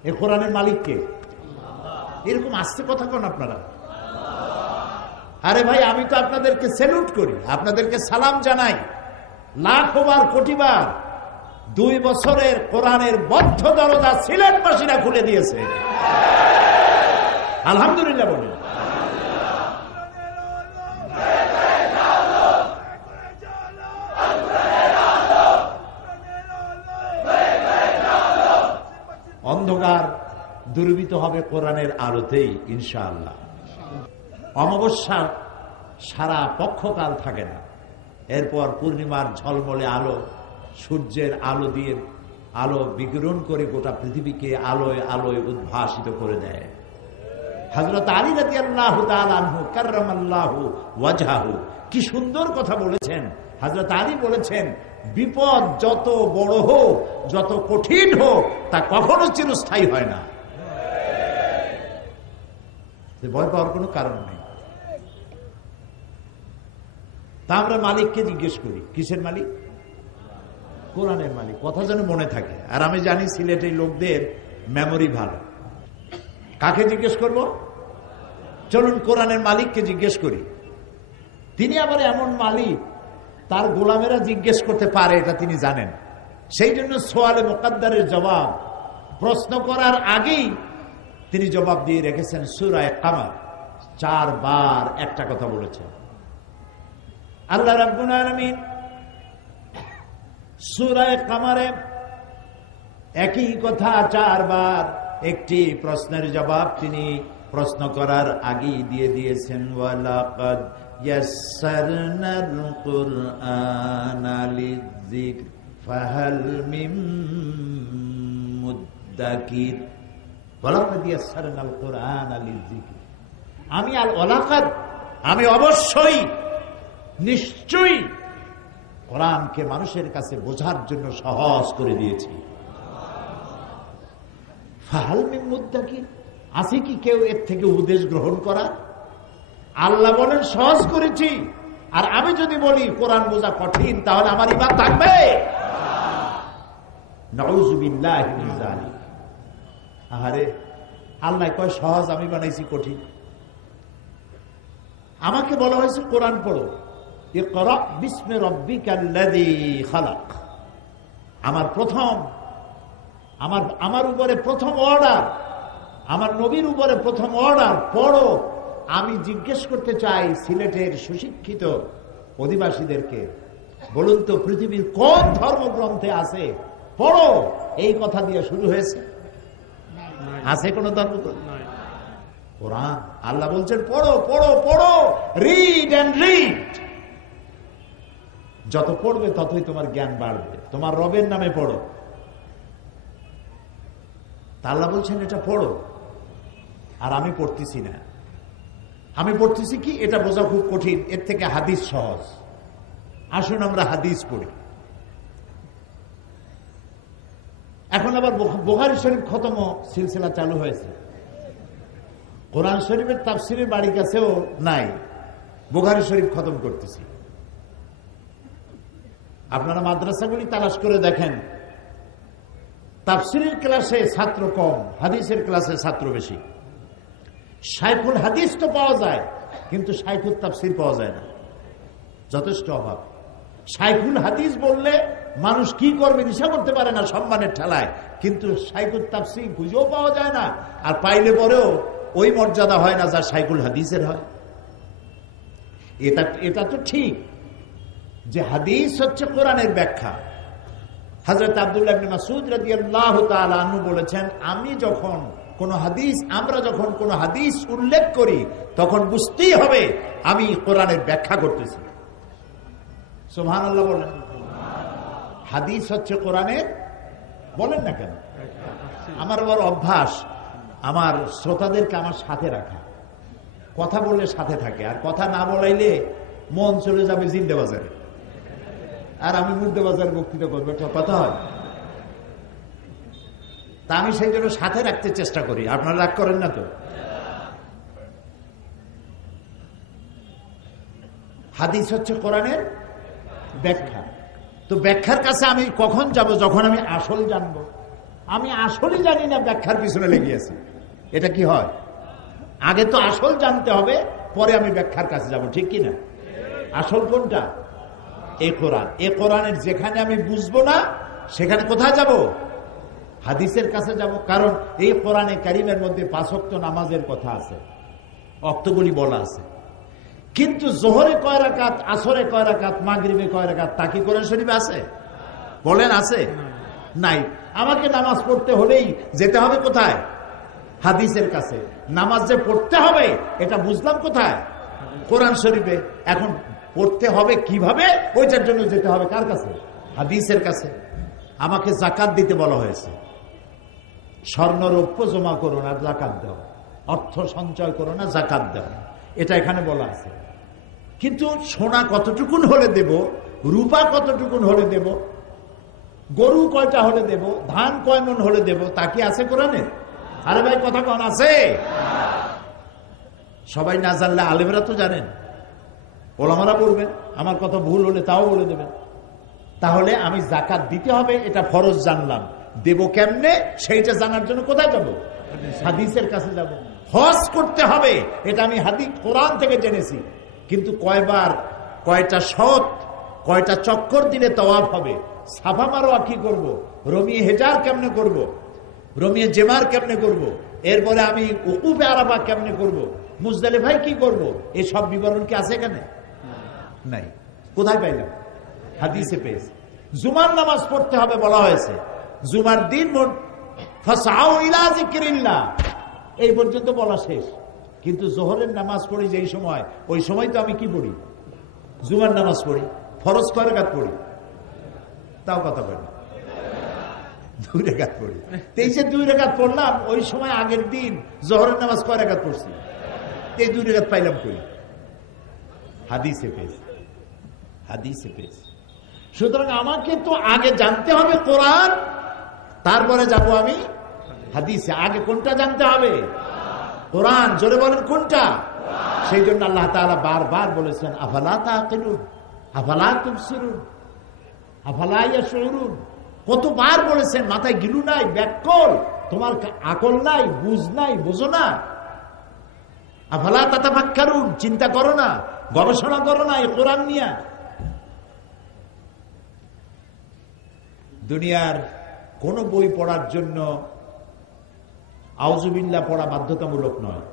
এ কোরআনের মালিককে? এরকম আস্তে কথা কোন আপনারা? আরে ভাই, আমি তো আপনাদেরকে স্যালুট করি, আপনাদেরকে সালাম জানাই, লাখবার কোটিবার। 2 বছরের কোরআনের বদ্ধ দরজা সিলেটবাসীরা খুলে দিয়েছে, আলহামদুলিল্লাহ বলুন। অন্ধকার দূরীভূত হবে কোরআনের আলোতেই ইনশাআল্লাহ। অমাবস্যা সারা পক্ষকাল থাকে না, এরপর পূর্ণিমার ঝলমলে আলো, সূর্যের আলো দিয়ে আলো বিকিরণ করে গোটা পৃথিবীকে আলোয় আলোয় উদ্ভাসিত করে দেয়। হযরত আলী রাদিয়াল্লাহু তাআলা আনহু কাররামাল্লাহু ওয়াজহাহু কি সুন্দর কথা বলেছেন। হযরত আলী বলেছেন, বিপদ যত বড় হোক, যত কঠিন হোক, তা কখনো চিরস্থায়ী হয় না। ভয় পাওয়ার কোনো কারণ নেই। তা আমরা মালিককে জিজ্ঞেস করি, কিসের মালিক? কোরআনের মালিক। কথা যেন মনে থাকে। আর আমি জানি সিলেটের লোকদের মেমোরি ভালো। কাকে জিজ্ঞেস করব? চলুন কোরআনের মালিককে জিজ্ঞেস করি। তিনি আবার এমন মালিক, তার গোলামেরা জিজ্ঞেস করতে পারে, এটা তিনি জানেন। সেই জন্য সোয়ালে মুকাদ্দারের জবাব প্রশ্ন করার আগেই তিনি জবাব দিয়ে রেখেছেন। সূরা কামার 4 বার একটা কথা বলেছেন আল্লাহ রাব্বুল আলামিন। সূরা কামারে একই কথা 4 বার, একটি প্রশ্নের জবাব তিনি প্রশ্ন করার আগেই দিয়ে দিয়েছেন। ওয়ালাকাদ ইয়াসসারনাল কুরআনা লিযিকর ফাহাল মিন মুদ্দাকির। ওয়ালাকাদ ইয়াসসারনাল কুরআনা লিযিকর। আমি আল ওয়ালাকাদ, আমি অবশ্যই, নিশ্চয়ই কোরআনকে মানুষের কাছে বোঝার জন্য সহজ করে দিয়েছি। ফাহাল মিন মুদ্দাকির, আছে কি কেউ এর থেকে উপদেশ গ্রহণ করা? আল্লাহ বলেন সহজ করেছি, আর আমি যদি বলি কোরআন বোঝা কঠিন, তাহলে আমার ঈমান থাকবে? নাউযুবিল্লাহি মিন যালিক। আরে আল্লাহ কয় সহজ, আমি বানাইছি কঠিন। আমাকে বলা হয়েছে কোরআন পড়ো, ইকরা বিসমি রাব্বিকাল্লাযী খালাক। আমার উপরে প্রথম অর্ডার, আমার নবীর উপরে প্রথম অর্ডার, পড়ো। আমি জিজ্ঞেস করতে চাই সিলেটের সুশিক্ষিত অধিবাসীদেরকে, বলুন তো পৃথিবীর কোন ধর্মগ্রন্থে আছে পড়ো এই কথা দিয়ে শুরু হয়েছে? আছে কোন ধর্মগ্রন্থ? কোরআন। আল্লাহ বলছেন পড়ো পড়ো পড়ো, রিড এন্ড রিড। যত পড়বে ততই তোমার জ্ঞান বাড়বে। তোমার রবের নামে পড়ো। আল্লাহ বলছেন এটা পড়ো, আর আমি পড়তেছি না। আমি পড়তেছি কি, এটা বোঝা খুব কঠিন, এর থেকে হাদিস সহজ। আসুন আমরা হাদিস পড়ি। এখন আবার বুখারী শরীফ খতম সিলসিলা চালু হয়েছে। কোরআন শরীফের তাফসিরের বাড়ির কাছেও নাই, বুখারী শরীফ খতম করতেছি। আপনারা মাদ্রাসাগুলি তালাশ করে দেখেন, তাফসিরের ক্লাসে ছাত্র কম, হাদিসের ক্লাসে ছাত্র বেশি। শাইখুল হাদিস তো পাওয়া যায়, কিন্তু শাইখুল তাফসির পাওয়া যায় না, যথেষ্ট অভাব। শাইখুল হাদিস বললে মানুষ কি করবে দিশা করতে পারে না সম্মানের ঠেলায়, কিন্তু শাইখুল তাফসির খুঁজেও পাওয়া যায় না, আর পাইলে পরেও ওই মর্যাদা হয় না যা শাইখুল হাদিসের হয়। এটা তো ঠিক যে হাদিস হচ্ছে কোরআনের ব্যাখ্যা। হযরত আব্দুল্লাহ ইবনে মাসউদ রাদিয়াল্লাহু তাআলা আনহু বলেছেন, আমরা যখন কোন হাদিস উল্লেখ করি তখন বুঝতেই হবে আমি কোরআনের ব্যাখ্যা করতেছি। সুবহানাল্লাহ বলেন। হাদিস হচ্ছে কোরআনের, বলেন না কেন? আমার বড় অভ্যাস আমার শ্রোতাদেরকে আমার সাথে রাখা, কথা বললে সাথে থাকে, আর কথা না বলাইলে মন চলে যাবে জিন্দে বাজারে, আর আমি মুদ্দে বাজার বক্তৃতা করবো, কথা হয়। তা আমি সেই জন্য সাথে রাখতে চেষ্টা করি। আপনারা রাগ করেন না তো? হাদিস হচ্ছে কোরআনের ব্যাখ্যা। তো ব্যাখ্যার কাছে আমি কখন যাব? যখন আমি আসল জানবো। আমি আসলই জানি না, ব্যাখ্যার পিছনে লেগে আছি। এটা কি হয়? আগে তো আসল জানতে হবে, পরে আমি ব্যাখ্যার কাছে যাব, ঠিক কিনা? আসল কোনটা? এ কোরআন। এ কোরআনের যেখানে আমি বুঝবো না সেখানে কোথায় যাব? হাদিসের কাছে যাব। কারণ এই কোরআনে কারিমের মধ্যে 5 ওয়াক্ত নামাজের কথা আছে, ওয়াক্তগুলি বলা আছে। কিন্তু জোহরে কয় রাকাত, আসরে কয় রাকাত, মাগরিবে কয় রাকাত তা কি কোরআন শরীফে আছে? বলেন আছে? নাই। আমাকে নামাজ পড়তে হলেই যেতে হবে কোথায়? হাদিসের কাছে। নামাজ যে পড়তে হবে এটা বুঝলাম কোথায়? কোরআন শরীফে। এখন পড়তে হবে কিভাবে, ওইটার জন্য যেতে হবে কার কাছে? হাদিসের কাছে। আমাকে যাকাত দিতে বলা হয়েছে। স্বর্ণ রৌপ্য জমা করো না, যাকাত দাও। অর্থ সঞ্চয় করো না, যাকাত দাও। এটা এখানে বলা আছে। কিন্তু সোনা কতটুকুন হলে দেব, রূপা কতটুকুন হলে দেব, গরু কয়টা হলে দেব, ধান কয় মন হলে দেব, তা কি আছে কোরআনে? আরে ভাই কথা কোন আছে? সবাই না জানলে আলেমরা তো জানেন, ওলামারা বলবেন, আমার কথা ভুল হলে তাও বলে দেবেন। তাহলে আমি যাকাত দিতে হবে এটা ফরজ জানলাম, দেব কেমনে সেইটা জানার জন্য কোথায় যাব? হাদিসের কাছে যাব। হজ করতে হবে এটা আমি হাদিস কোরআন থেকে জেনেছি, কিন্তু কয়বার, কয়টা শত, কয়টা চক্কর দিলে তওয়াফ হবে, সাফা মারোয়া কি করব, রমিয়ে হেজার কেমনে করব, রমিয়ে জেমার কেমনে করব, এরপরে আমি উকুফে আরাফা কেমনে করব, মুজদালিফায় কি করব, এই সব বিবরণ কি আছে এখানে? নাই। কোথায় পাইলাম? হাদিসে পেয়েছি। জুমার নামাজ পড়তে হবে বলা হয়েছে। জুমার দিন ফাসাউ ইলা যিকরিল্লাহ এই পর্যন্ত বলা শেষ। কিন্তু জোহরের নামাজ পড়ি যেই সময়, ওই সময় তো আমি কি পড়ি? জুমার নামাজ পড়ি। ফরজ কয় রাকাত পড়ি? তাও কথা বলি 2 রাকাত পড়ি। 2 রাকাত পড়লাম, ওই সময় আগের দিন জোহরের নামাজ কয় রাকাত পড়ছি? এই 2 রাকাত পাইলাম কই? হাদিসে পেয়েছি। হাদিসে পেয়েছি। সুতরাং আমাকে তো আগে জানতে হবে কোরআন, তারপরে যাব আমি হাদিসে। আগে কোনটা জানতে হবে? কোরআন। জোরে বলেন কোনটা? সেই জন্য আল্লাহ তাআলা বারবার বলেছেন আফালা তাকিলুন, আফালা তুবসিরুন, আফালা ইয়াশউরুন। কতবার বলেছেন? মাথায় গিলু নাই, ব্যাকল, তোমার আকল নাই, বুঝ নাই, বোঝো না? আফালা তাতাফাক্কারুন, চিন্তা করো না, গবেষণা করো না এই কোরআন নিয়ে? দুনিয়ার কোন বই পড়ার জন্য আউযুবিল্লাহ পড়া বাধ্যতামূলক নয়।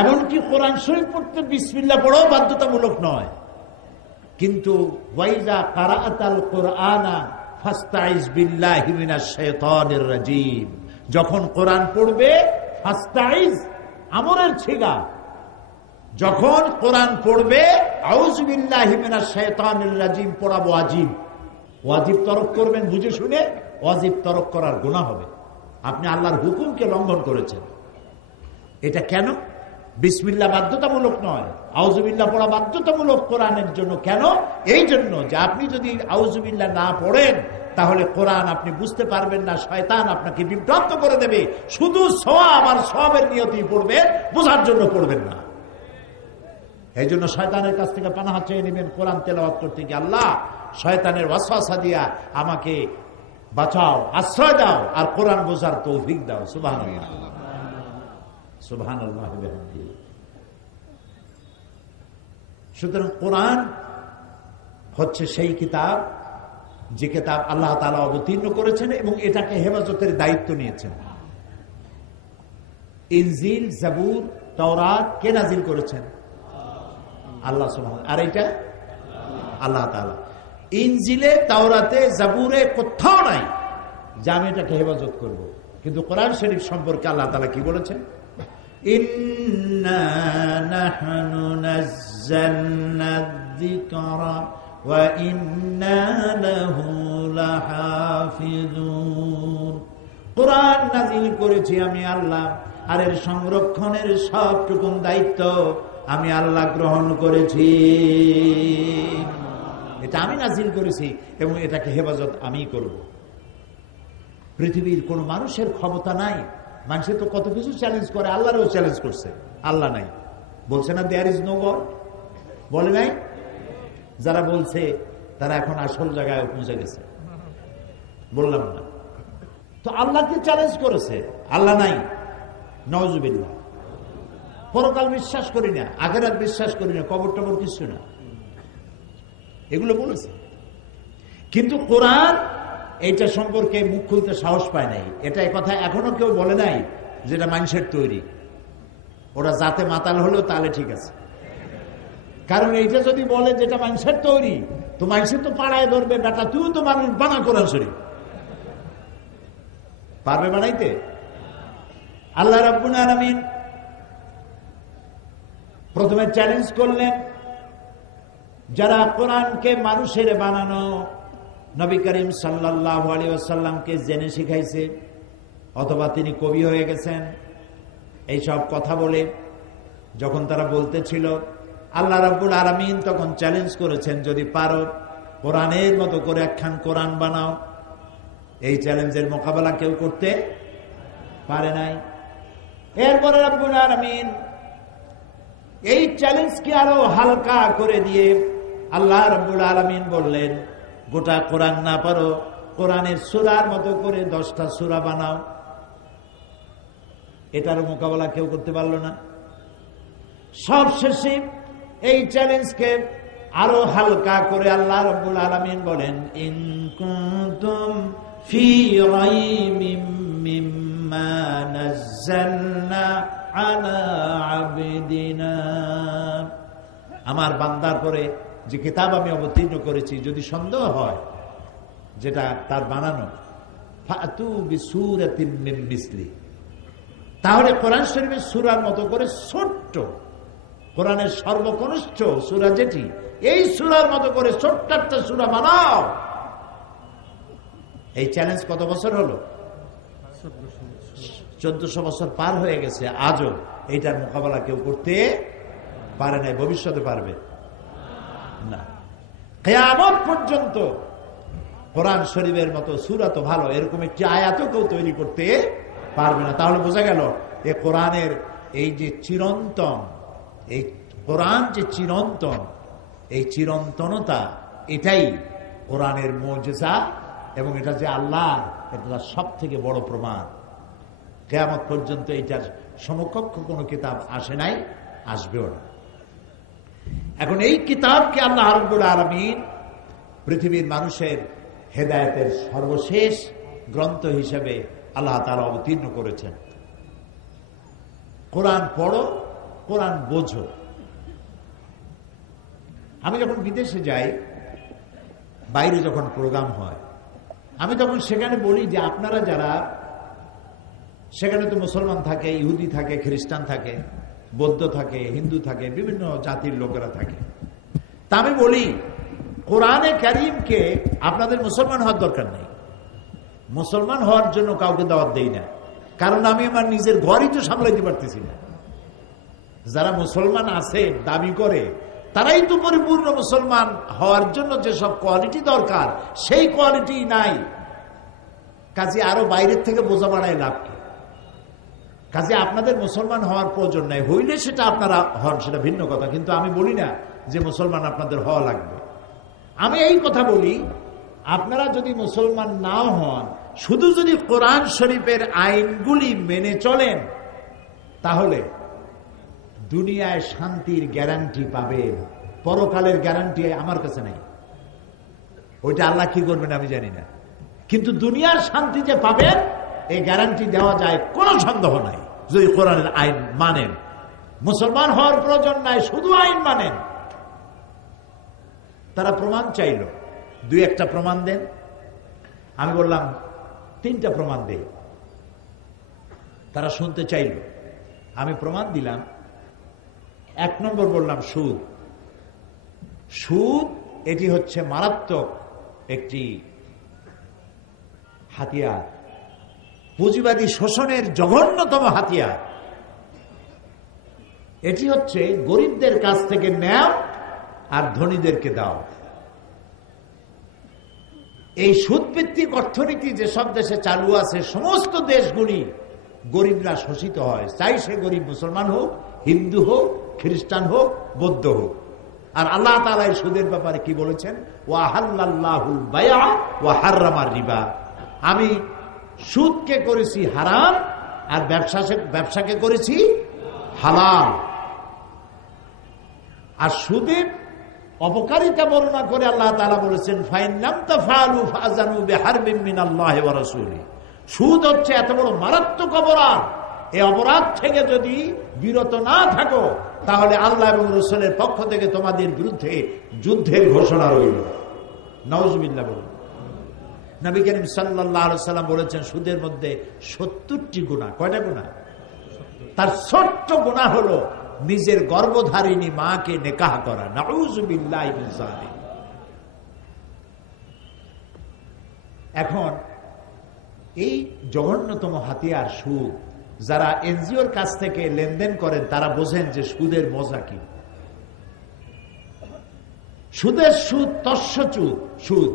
এমনকি কোরআন শরীফ পড়তে বিসমিল্লাহ পড়াও বাধ্যতামূলক নয়। কিন্তু ওয়াইজা কারাআতাল কুরআনা ফাস্তাইজ বিল্লাহি মিনাশ শাইতানির রাজীম, যখন কোরআন পড়বে ফাস্তাইজ আমরের ছিগা, যখন কোরআন পড়বে আউযু বিল্লাহি মিনাশ শাইতানির রাজীম পড়া ওয়াজিব। ওয়াজিব তরক করবেন বুঝে শুনে, ওয়াজিব তরক করার গুনাহ হবে। আপনি আল্লাহর হুকুমকে লঙ্ঘন করেছেন। এটা কেন? বিসমিল্লাহ বাধ্যতামূলক নয়, আউযুবিল্লাহ পড়া বাধ্যতামূলক কোরআনের জন্য। কেন? এই জন্য যে আপনি যদি আউযুবিল্লাহ না পড়েন তাহলে কোরআন আপনি বুঝতে পারবেন না, শয়তান আপনাকে বিভ্রান্ত করে দেবে। শুধু সওয়াব আর সওয়াবের নিয়তেই পড়বেন, বোঝার জন্য পড়বেন না। এই জন্য শয়তানের কাছ থেকে পানাহ চেয়ে নেবেন কোরআন তেলাওয়াত করতে গিয়ে। আল্লাহ, শয়তানের ওয়াসওয়াসা দিয়া আমাকে বাঁচাও, আশ্রয় দাও, আর কোরআন বোঝার তৌফিক দাও। সুবহানাল্লাহ, সুবহানাল্লাহ। সুতরাং কোরআন হচ্ছে সেই কিতাব, যে কিতাব আল্লাহ তাআলা অবতীর্ণ করেছেন এবং এটাকে হেফাজতের দায়িত্ব নিয়েছেন। ইনজিল, জাবুর, তাওরাত কে নাজিল করেছেন? আল্লাহ সুবহানাহু। আর এটা আল্লাহ তাআলা। ইনজিলে, তাওরাতে, জাবুরে কোথাও নাই যে আমি এটাকে হেফাজত করব। কিন্তু কোরআন শরীফ সম্পর্কে আল্লাহ তাআলা কি বলেছেন? ইন্না নাহনু নাযালনা যিকরা ওয়া ইন্না লাহু লাহাফিজুন। কোরআন নাযিল করেছি আমি আল্লাহ, আর এর সংরক্ষণের সবটুকুন দায়িত্ব আমি আল্লাহ গ্রহণ করেছি। এটা আমি নাযিল করেছি এবং এটাকে হেফাজত আমি করব। পৃথিবীর কোন মানুষের ক্ষমতা নাই। মানুষে তো কত কিছু চ্যালেঞ্জ করে, আল্লাহরও চ্যালেঞ্জ করছে। আল্লাহ নাই বলছে না, দেয়ার ইজ নো গড, বলে নাই? যারা বলছে তারা এখন আসল জায়গায় পৌঁছে গেছে। বললাম না তো, আল্লাহকে চ্যালেঞ্জ করেছে, আল্লাহ নাই, নাউজুবিল্লাহ। পরকাল বিশ্বাস করি না, আখিরাত বিশ্বাস করি না, কবর টবর কিছু না, এগুলো বলেছে। কিন্তু কোরআন এইটা সম্পর্কে মুখ খুলতে সাহস পায় নাই। এটা কথা এখনো কেউ বলে নাই যেটা মানুষের তৈরি। ওরা যাতে মাতাল হলেও তাহলে ঠিক আছে, কারণ এইটা যদি বলে যেটা মানুষের তৈরি, তো মানুষের তো পাড়ায় ধরবে, বেটা তুই তো মানুষ বানা কোরআন শরীফ পারবে বানাইতে? আল্লাহ রাব্বুল আলামিন প্রথমে চ্যালেঞ্জ করলেন যারা কোরআনকে মানুষের বানানো, নবী করিম সাল্লাল্লাহু আলাইহি ওয়াসাল্লামকে জেনে শিখাইছে, অথবা তিনি কবি হয়ে গেছেন, এইসব কথা বলে যখন তারা বলতেছিল, আল্লাহ রাব্বুল আলামিন তখন চ্যালেঞ্জ করেছেন, যদি পারো কোরআনের মতো করে একখান কোরআন বানাও। এই চ্যালেঞ্জের মোকাবেলা কেউ করতে পারে নাই। এরপরে রাব্বুল আলামিন এই চ্যালেঞ্জকে আরো হালকা করে দিয়ে আল্লাহ রাব্বুল আলামিন বললেন, গোটা কোরআন না পারো, কোরআনের সূরার মতো করে 10টা সূরা বানাও। এটারও মোকাবেলা কেউ করতে পারলো না। সবশেষে এই চ্যালেঞ্জকে আরো হালকা করে আল্লাহ রাব্বুল আলামিন বলেন, ইন কুনতুম ফি রাইবিম মিম্মা নাযালনা আলা আবদিনা, আমার বান্দার পরে যে কিতাব আমি অবতীর্ণ করেছি, যদি সন্দেহ হয় যেটা তার বানানো, ফাতু বিসূরাতিন মিন মিসলি, তাহলে কোরআন শরীফের সূরার মতো করে ছোট্ট, কোরআনের সর্বকনিষ্ঠ সূরা যেটি, এই সূরার মতো করে ছোট্ট একটা সূরা বানাও। এই চ্যালেঞ্জ কত বছর হলো? 1400 বছর পার হয়ে গেছে, আজও এইটার মোকাবেলা কেউ করতে পারে নাই। ভবিষ্যতে পারবে না। কিয়ামত পর্যন্ত কোরআন শরীফের মতো সূরা তো ভালো, এরকম একটি আয়াতও কেউ তৈরি করতে পারবে না। তাহলে বোঝা গেল এই কোরআনের এই যে চিরন্তন, এই কোরআন যে চিরন্তন, এই চিরন্তনতা এটাই কোরআনের মুজিজা, এবং এটা যে আল্লাহ, এটা সব থেকে বড় প্রমাণ। কিয়ামত পর্যন্ত এটার সমকক্ষ কোনো কিতাব আসে নাই, আসবেও না। এখন এই কিতাবকে আল্লাহ রাব্বুল আলামিন পৃথিবীর মানুষের হেদায়েতের সর্বশেষ গ্রন্থ হিসেবে আল্লাহ তাআলা অবতীর্ণ করেছেন। কোরআন পড়ো, কোরআন বোঝো। আমি যখন বিদেশে যাই, বাইরে যখন প্রোগ্রাম হয়, আমি তখন সেখানে বলি যে আপনারা যারা সেখানে, তো মুসলমান থাকে, ইহুদি থাকে, খ্রিস্টান থাকে, বৌদ্ধ থাকে, হিন্দু থাকে, বিভিন্ন জাতির লোকেরা থাকে, তা আমি বলি কোরআনে কারীমকে আপনাদের মুসলমান হওয়ার দরকার নেই। মুসলমান হওয়ার জন্য কাউকে দাওয়াত দেই না, কারণ আমি আমার নিজের ঘরই তো সামলাইতে পারতেছি না। যারা মুসলমান আছে দাবি করে, তারাই তো পরিপূর্ণ মুসলমান হওয়ার জন্য যেসব কোয়ালিটি দরকার সেই কোয়ালিটি নাই। কাজে আরো বাইরের থেকে বোঝা বাড়ায় লাভ কি? কাজে আপনাদের মুসলমান হওয়ার প্রয়োজন নাই, হইলে সেটা আপনারা হন, সেটা ভিন্ন কথা। কিন্তু আমি বলি না যে মুসলমান আপনাদের হওয়া লাগবে। আমি এই কথা বলি, আপনারা যদি মুসলমান নাও হন, শুধু যদি কোরআন শরীফের আইনগুলি মেনে চলেন, তাহলে দুনিয়ায় শান্তির গ্যারান্টি পাবেন। পরকালের গ্যারান্টি আমার কাছে নেই, ওইটা আল্লাহ কি করবেন আমি জানি না। কিন্তু দুনিয়ার শান্তি যে পাবেন, এই গ্যারান্টি দেওয়া যায়, কোনো সন্দেহ নাই, যদি কোরআনের আইন মানেন। মুসলমান হওয়ার প্রয়োজন নাই, শুধু আইন মানেন। তারা প্রমাণ চাইল, 2-1টা প্রমাণ দেন। আমি বললাম 3টা প্রমাণ দেই। তারা শুনতে চাইল, আমি প্রমাণ দিলাম। 1 নম্বর বললাম সুদ। সুদ এটি হচ্ছে মারাত্মক একটি হাতিয়ার, পুঁজিবাদী শোষণের জঘন্যতম হাতিয়ার। এটি হচ্ছে গরিবদের কাছ থেকে নেও আর ধনীদেরকে দাও। এই সুদভিত্তিক অর্থনীতি যেসব দেশে চালু আছে, সমস্ত দেশগুলি গরিবরা শোষিত হয়, চাই সে গরিব মুসলমান হোক, হিন্দু হোক, খ্রিস্টান হোক, বৌদ্ধ হোক। আর আল্লাহ তাআলা এই সুদের ব্যাপারে কি বলেছেন? ওয়া হাল্লাল্লাহুল বায়আ ওয়া হাররামার রিবা। আমি সুদকে করেছি হারাম আর ব্যবসাকে করেছি হালাল। আর সুদের অপকারিতা বর্ণনা করে আল্লাহ তাআলা বলেছেন, ফাইন লাম তাফআলু ফাযানু বিহারবিন মিনাল্লাহি ওয়া রাসূলিহি। সুদ হচ্ছে এত বড় মারাত্মক অপরাধ, এই অপরাধ থেকে যদি বিরত না থাকো তাহলে আল্লাহ এবং রাসূলের পক্ষ থেকে তোমাদের বিরুদ্ধে যুদ্ধের ঘোষণা রইল। নাউজুবিল্লাহ বলুন। নবী করিম সাল্লাল্লাহু আলাইহি সাল্লাম বলেছেন, সুদের মধ্যে 70টি গুনাহ। কয়টা গুনাহ? তার ছোট্ট গুনাহ হলো নিজের গর্ভধারিণী মাকে নিকাহ করা। নাউজুবিল্লাহি মিন যালিক। এখন এই জঘন্যতম হাতিয়ার সুদ, যারা এনজিওর কাছ থেকে লেনদেন করেন তারা বোঝেন যে সুদের মজা কি। সুদের সুদ তস্যচুদ সুদ,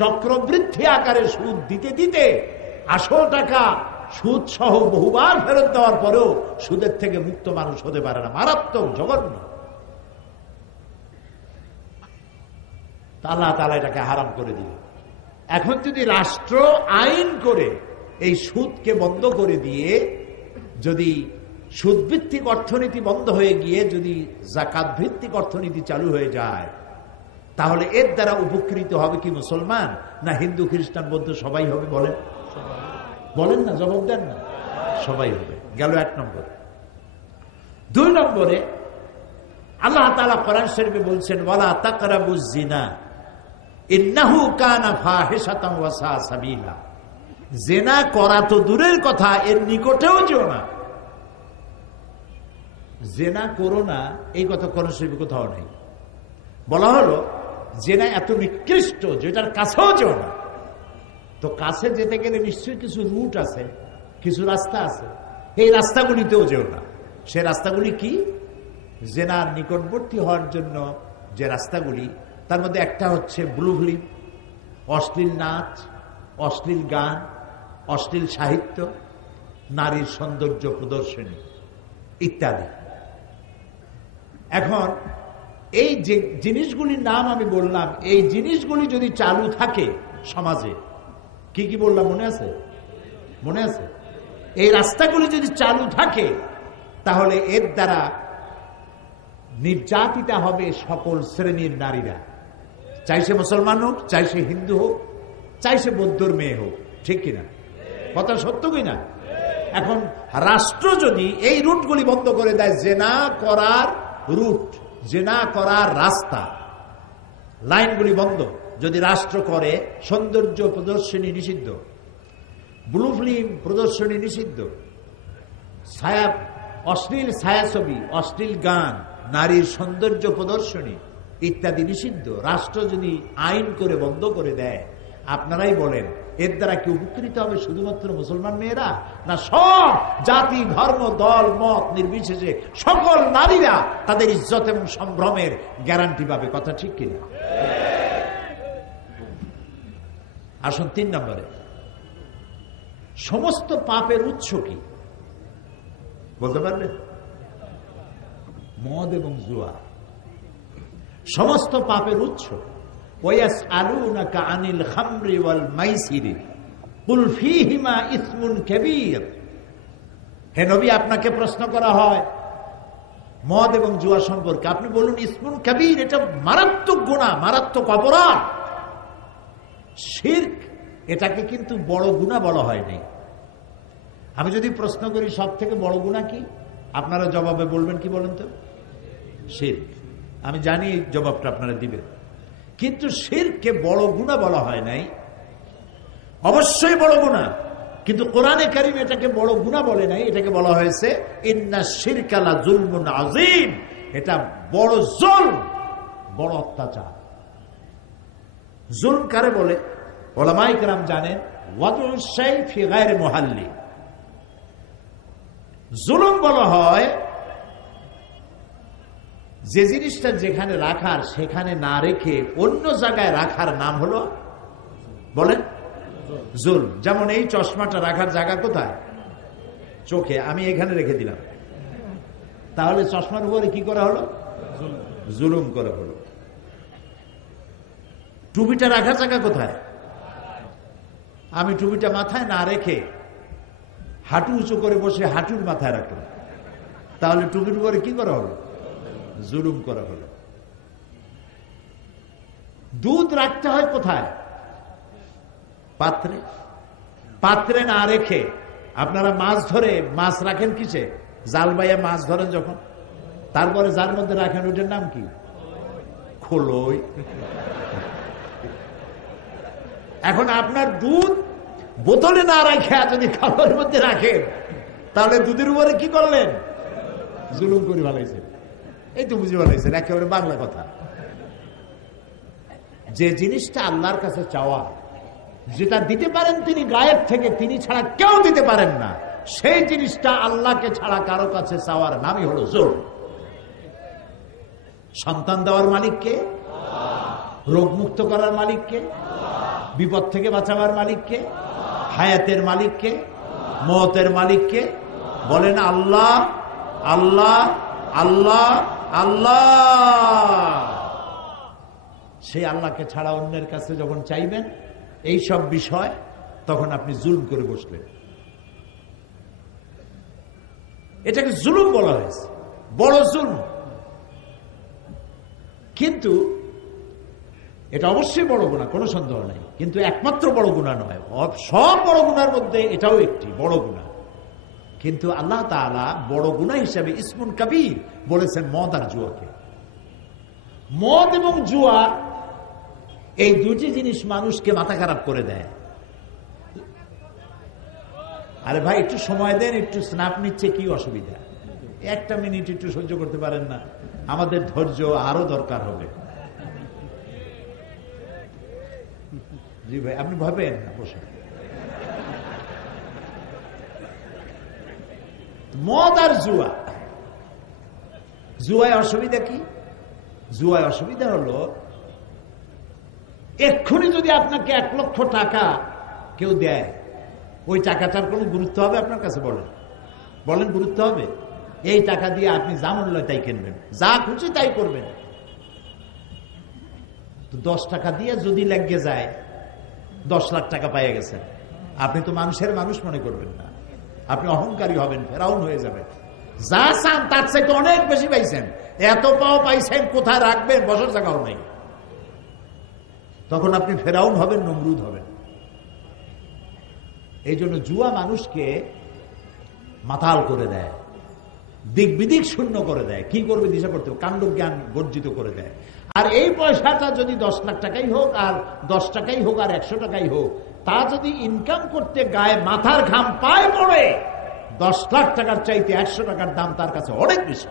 চক্রবৃদ্ধি আকারে সুদ দিতে দিতে আসল টাকা সুদ সহ বহুবার ফেরত দেওয়ার পরেও সুদের থেকে মুক্ত মানুষ হতে পারে না। মারাত্মক, জঘন্য। আল্লাহ তাআলা এটাকে হারাম করে দিল। এখন যদি রাষ্ট্র আইন করে এই সুদকে বন্ধ করে দিয়ে, যদি সুদ ভিত্তিক অর্থনীতি বন্ধ হয়ে গিয়ে যদি যাকাত ভিত্তিক অর্থনীতি চালু হয়ে যায়, তাহলে এর দ্বারা উপকৃত হবে কি মুসলমান না হিন্দু, খ্রিস্টান, বৌদ্ধ? সবাই হবে। বলেন, বলেন না, জবাব দেন না। সবাই হবে। গেল 1 নম্বর। 2 নম্বরে আল্লাহ তাআলা কোরআন শরীফে বলছেন, ওয়ালা তাকরাবুজ জিনা ইন্নাহু কানা ফাহিশাতান ওয়া সা সাবিলা। জিনা করা তো দূরের কথা, এর নিকটেও যেও না। জিনা করো না, এই কথা কোরআন শরীফে কোথাও নেই। বলা হলো জিনা এত নিকৃষ্ট যেটার কাছেও যেও না। তো কাছে যেতে গেলে নিশ্চয়ই কিছু রুট আছে, কিছু রাস্তা আছে, এই রাস্তাগুলিতেও যেও না। সে রাস্তাগুলি কি? জিনার নিকটবর্তী হওয়ার জন্য যে রাস্তাগুলি, তার মধ্যে একটা হচ্ছে ব্লু ফিল্ম, অশ্লীল নাচ, অশ্লীল গান, অশ্লীল সাহিত্য, নারীর সৌন্দর্য প্রদর্শনী ইত্যাদি। এখন এই যে জিনিসগুলির নাম আমি বললাম, এই জিনিসগুলি যদি চালু থাকে সমাজে, কি কি বললাম মনে আছে? মনে আছে? এই রাস্তাগুলি যদি চালু থাকে তাহলে এর দ্বারা নির্যাতিতা হবে সকল শ্রেণীর নারীরা, চাই সে মুসলমান হোক, চাই সে হিন্দু হোক, চাই সে বৌদ্ধর মেয়ে হোক। ঠিক কিনা? কথা সত্য কিনা? এখন রাষ্ট্র যদি এই রুটগুলি বন্ধ করে দেয়, জেনা করার রুট, জেনা করার রাস্তা, লাইনগুলি বন্ধ যদি রাষ্ট্র করে, সৌন্দর্য প্রদর্শনী নিষিদ্ধ, ব্লু ফিল্ম প্রদর্শনী নিষিদ্ধ, ছায়া, অশ্লীল ছায়াছবি, অশ্লীল গান, নারীর সৌন্দর্য প্রদর্শনী ইত্যাদি নিষিদ্ধ, রাষ্ট্র যদি আইন করে বন্ধ করে দেয়, আপনারাই বলেন এর দ্বারা কি উপকৃত হবে শুধুমাত্র মুসলমান মেয়েরা, না সব জাতি, ধর্ম, দল, মত নির্বিশেষে সকল নারীরা তাদের ইজ্জত এবং সম্ভ্রমের গ্যারান্টি পাবে? কথা ঠিক কিনা? আসুন 3 নম্বরে, সমস্ত পাপের উৎস কি বলতে পারবেন? মদ এবং জুয়া সমস্ত পাপের উৎস। ওয়াসআলুনাকা আনিল খামরি ওয়াল মাইসিরি কুল ফীহিমা ইসমুন কাবীর। হে নবী, আপনাকে প্রশ্ন করা হয় মদ এবং জুয়া সম্পর্কে, আপনি বলুন ইসমুন কাবীর, এটা মারাত্মক গুনাহ, মারাত্মক অপরাধ। শিরক, এটাকে কিন্তু বড় গুনাহ বলা হয়নি। আমি যদি প্রশ্ন করি সব থেকে বড় গুনাহ কি, আপনারা জবাবে বলবেন কি বলেন তো? শিরক। আমি জানি এই জবাবটা আপনারা দিবেন, কিন্তু শিরককে বড় গুনাহ বলা হয় নাই। অবশ্যই বড় গুনাহ, কিন্তু কোরআনে কারীম এটাকে বড় গুনাহ বলে নাই, এটাকে বলা হয়েছে ইন্না শিরকা লা যুলমুন আযীম। এটা বড় জুলম, বড় অত্যাচার। জুলম কারে বলে? উলামায়ে কেরাম জানেন, ওয়াদউল শাই ফি গায়রি মুহাল্লি। জুলুম বলা হয় যে জিনিসটা যেখানে রাখার সেখানে না রেখে অন্য জায়গায় রাখার নাম হলো, বলেন, জুলম। যেমন এই চশমাটা রাখার জায়গা কোথায়? চোখে। আমি এখানে রেখে দিলাম, তাহলে চশমার উপরে কি করা হলো? জুলুম করা হলো। টুপিটা রাখার জায়গা কোথায়? আমি টুপিটা মাথায় না রেখে হাঁটু উঁচু করে বসে হাঁটুর মাথায় রাখলাম, তাহলে টুপির উপরে কি করা হলো? জুলুম করা হলো। দুধ রাখতে হয় কোথায়? পাত্রে। পাত্রে না রেখে আপনারা মাছ ধরে, মাছ রাখেন কিসে? জাল বাইয়া মাছ ধরেন যখন, তারপরে যার মধ্যে রাখেন ওইটার নাম কি? খোলই। এখন আপনার দুধ বোতলে না রাখে যদি খাবারের মধ্যে রাখেন, তাহলে দুধের উপরে কি করলেন? জুলুম করে ভালাইছেন। এই তো বুঝে ভালাইছেন, একেবারে বাংলা কথা। যে জিনিসটা আল্লাহর কাছে চাওয়া, যেটা দিতে পারেন তিনি গায়েব থেকে, তিনি ছাড়া কেউ দিতে পারেন না, সেই জিনিসটা আল্লাহকে ছাড়া কারো কাছে চাওয়ার নামই হলো জোর। সন্তান দেওয়ার মালিককে, রোগ মুক্ত করার মালিককে, বিপদ থেকে বাঁচাবার মালিককে, হায়াতের মালিককে, মওতের মালিককে। বলেন আল্লাহ আল্লাহ আল্লাহ আল্লাহ। সেই আল্লাহকে ছাড়া অন্যের কাছে যখন চাইবেন এই সব বিষয়, তখন আপনি জুলুম করে বসবেন। এটাকে জুলুম বলা হয়েছে, বড় জুলুম। কিন্তু এটা অবশ্যই বড় গুনাহ, কোনো সন্দেহ নাই, কিন্তু একমাত্র বড় গুনাহ নয়। সব বড় গুনার মধ্যে এটাও একটি বড় গুনাহ। কিন্তু আল্লাহ তাআলা বড় গুনাহ হিসাবে ইসমুন কাবীর বলেছেন মদ আর জুয়াকে। মদ এবং জুয়া এই দুটি জিনিস মানুষকে মাথা খারাপ করে দেয়। আরে ভাই একটু সময় দেন, একটু স্ন্যাপ নিচ্ছে, কি অসুবিধা? একটা মিনিট একটু সহ্য করতে পারেন না? আমাদের ধৈর্য আরো দরকার হবে। জি ভাই, আপনি ভাবেন না, বসে। মদ আর জুয়া, জুয়ায় অসুবিধা কি? জুয়ায় অসুবিধা হলো এক্ষুনি যদি আপনাকে 1 লক্ষ টাকা কেউ দেয়, ওই টাকাটার কোনো গুরুত্ব হবে আপনার কাছে? বলেন বলেন, গুরুত্ব হবে? এই টাকা দিয়ে আপনি যা মূল্য তাই কিনবেন, যা খুশি তাই করবেন। তো 10 টাকা দিয়ে যদি লেগে যায় 10 লাখ টাকা পেয়ে গেছেন, আপনি তো মানুষের মানুষ মনে করবেন না, আপনি অহংকারী হবেন, ফেরাউন হয়ে যাবেন। যা চান তার চাইতে অনেক বেশি পাইছেন, এত পাও পাইছেন, কোথায় রাখবেন বসার জায়গাও নেই। তখন আপনি ফেরাউন হবেন, নমরুদ হবেন। এই জন্য জুয়া মানুষকে মাতাল করে দেয়, দিক বিদিক শূন্য করে দেয়, কি করবে দিশা করতে, কাণ্ড জ্ঞান বর্জিত করে দেয়। আর এই পয়সাটা যদি 10 লাখ টাকাই হোক, আর 10 টাকাই হোক, আর 100 টাকাই হোক, তা যদি ইনকাম করতে গায়ে মাথার ঘাম পায়ে পড়ে, 10 লাখ টাকার চাইতে 100 টাকার দাম তার কাছে অনেক বেশি।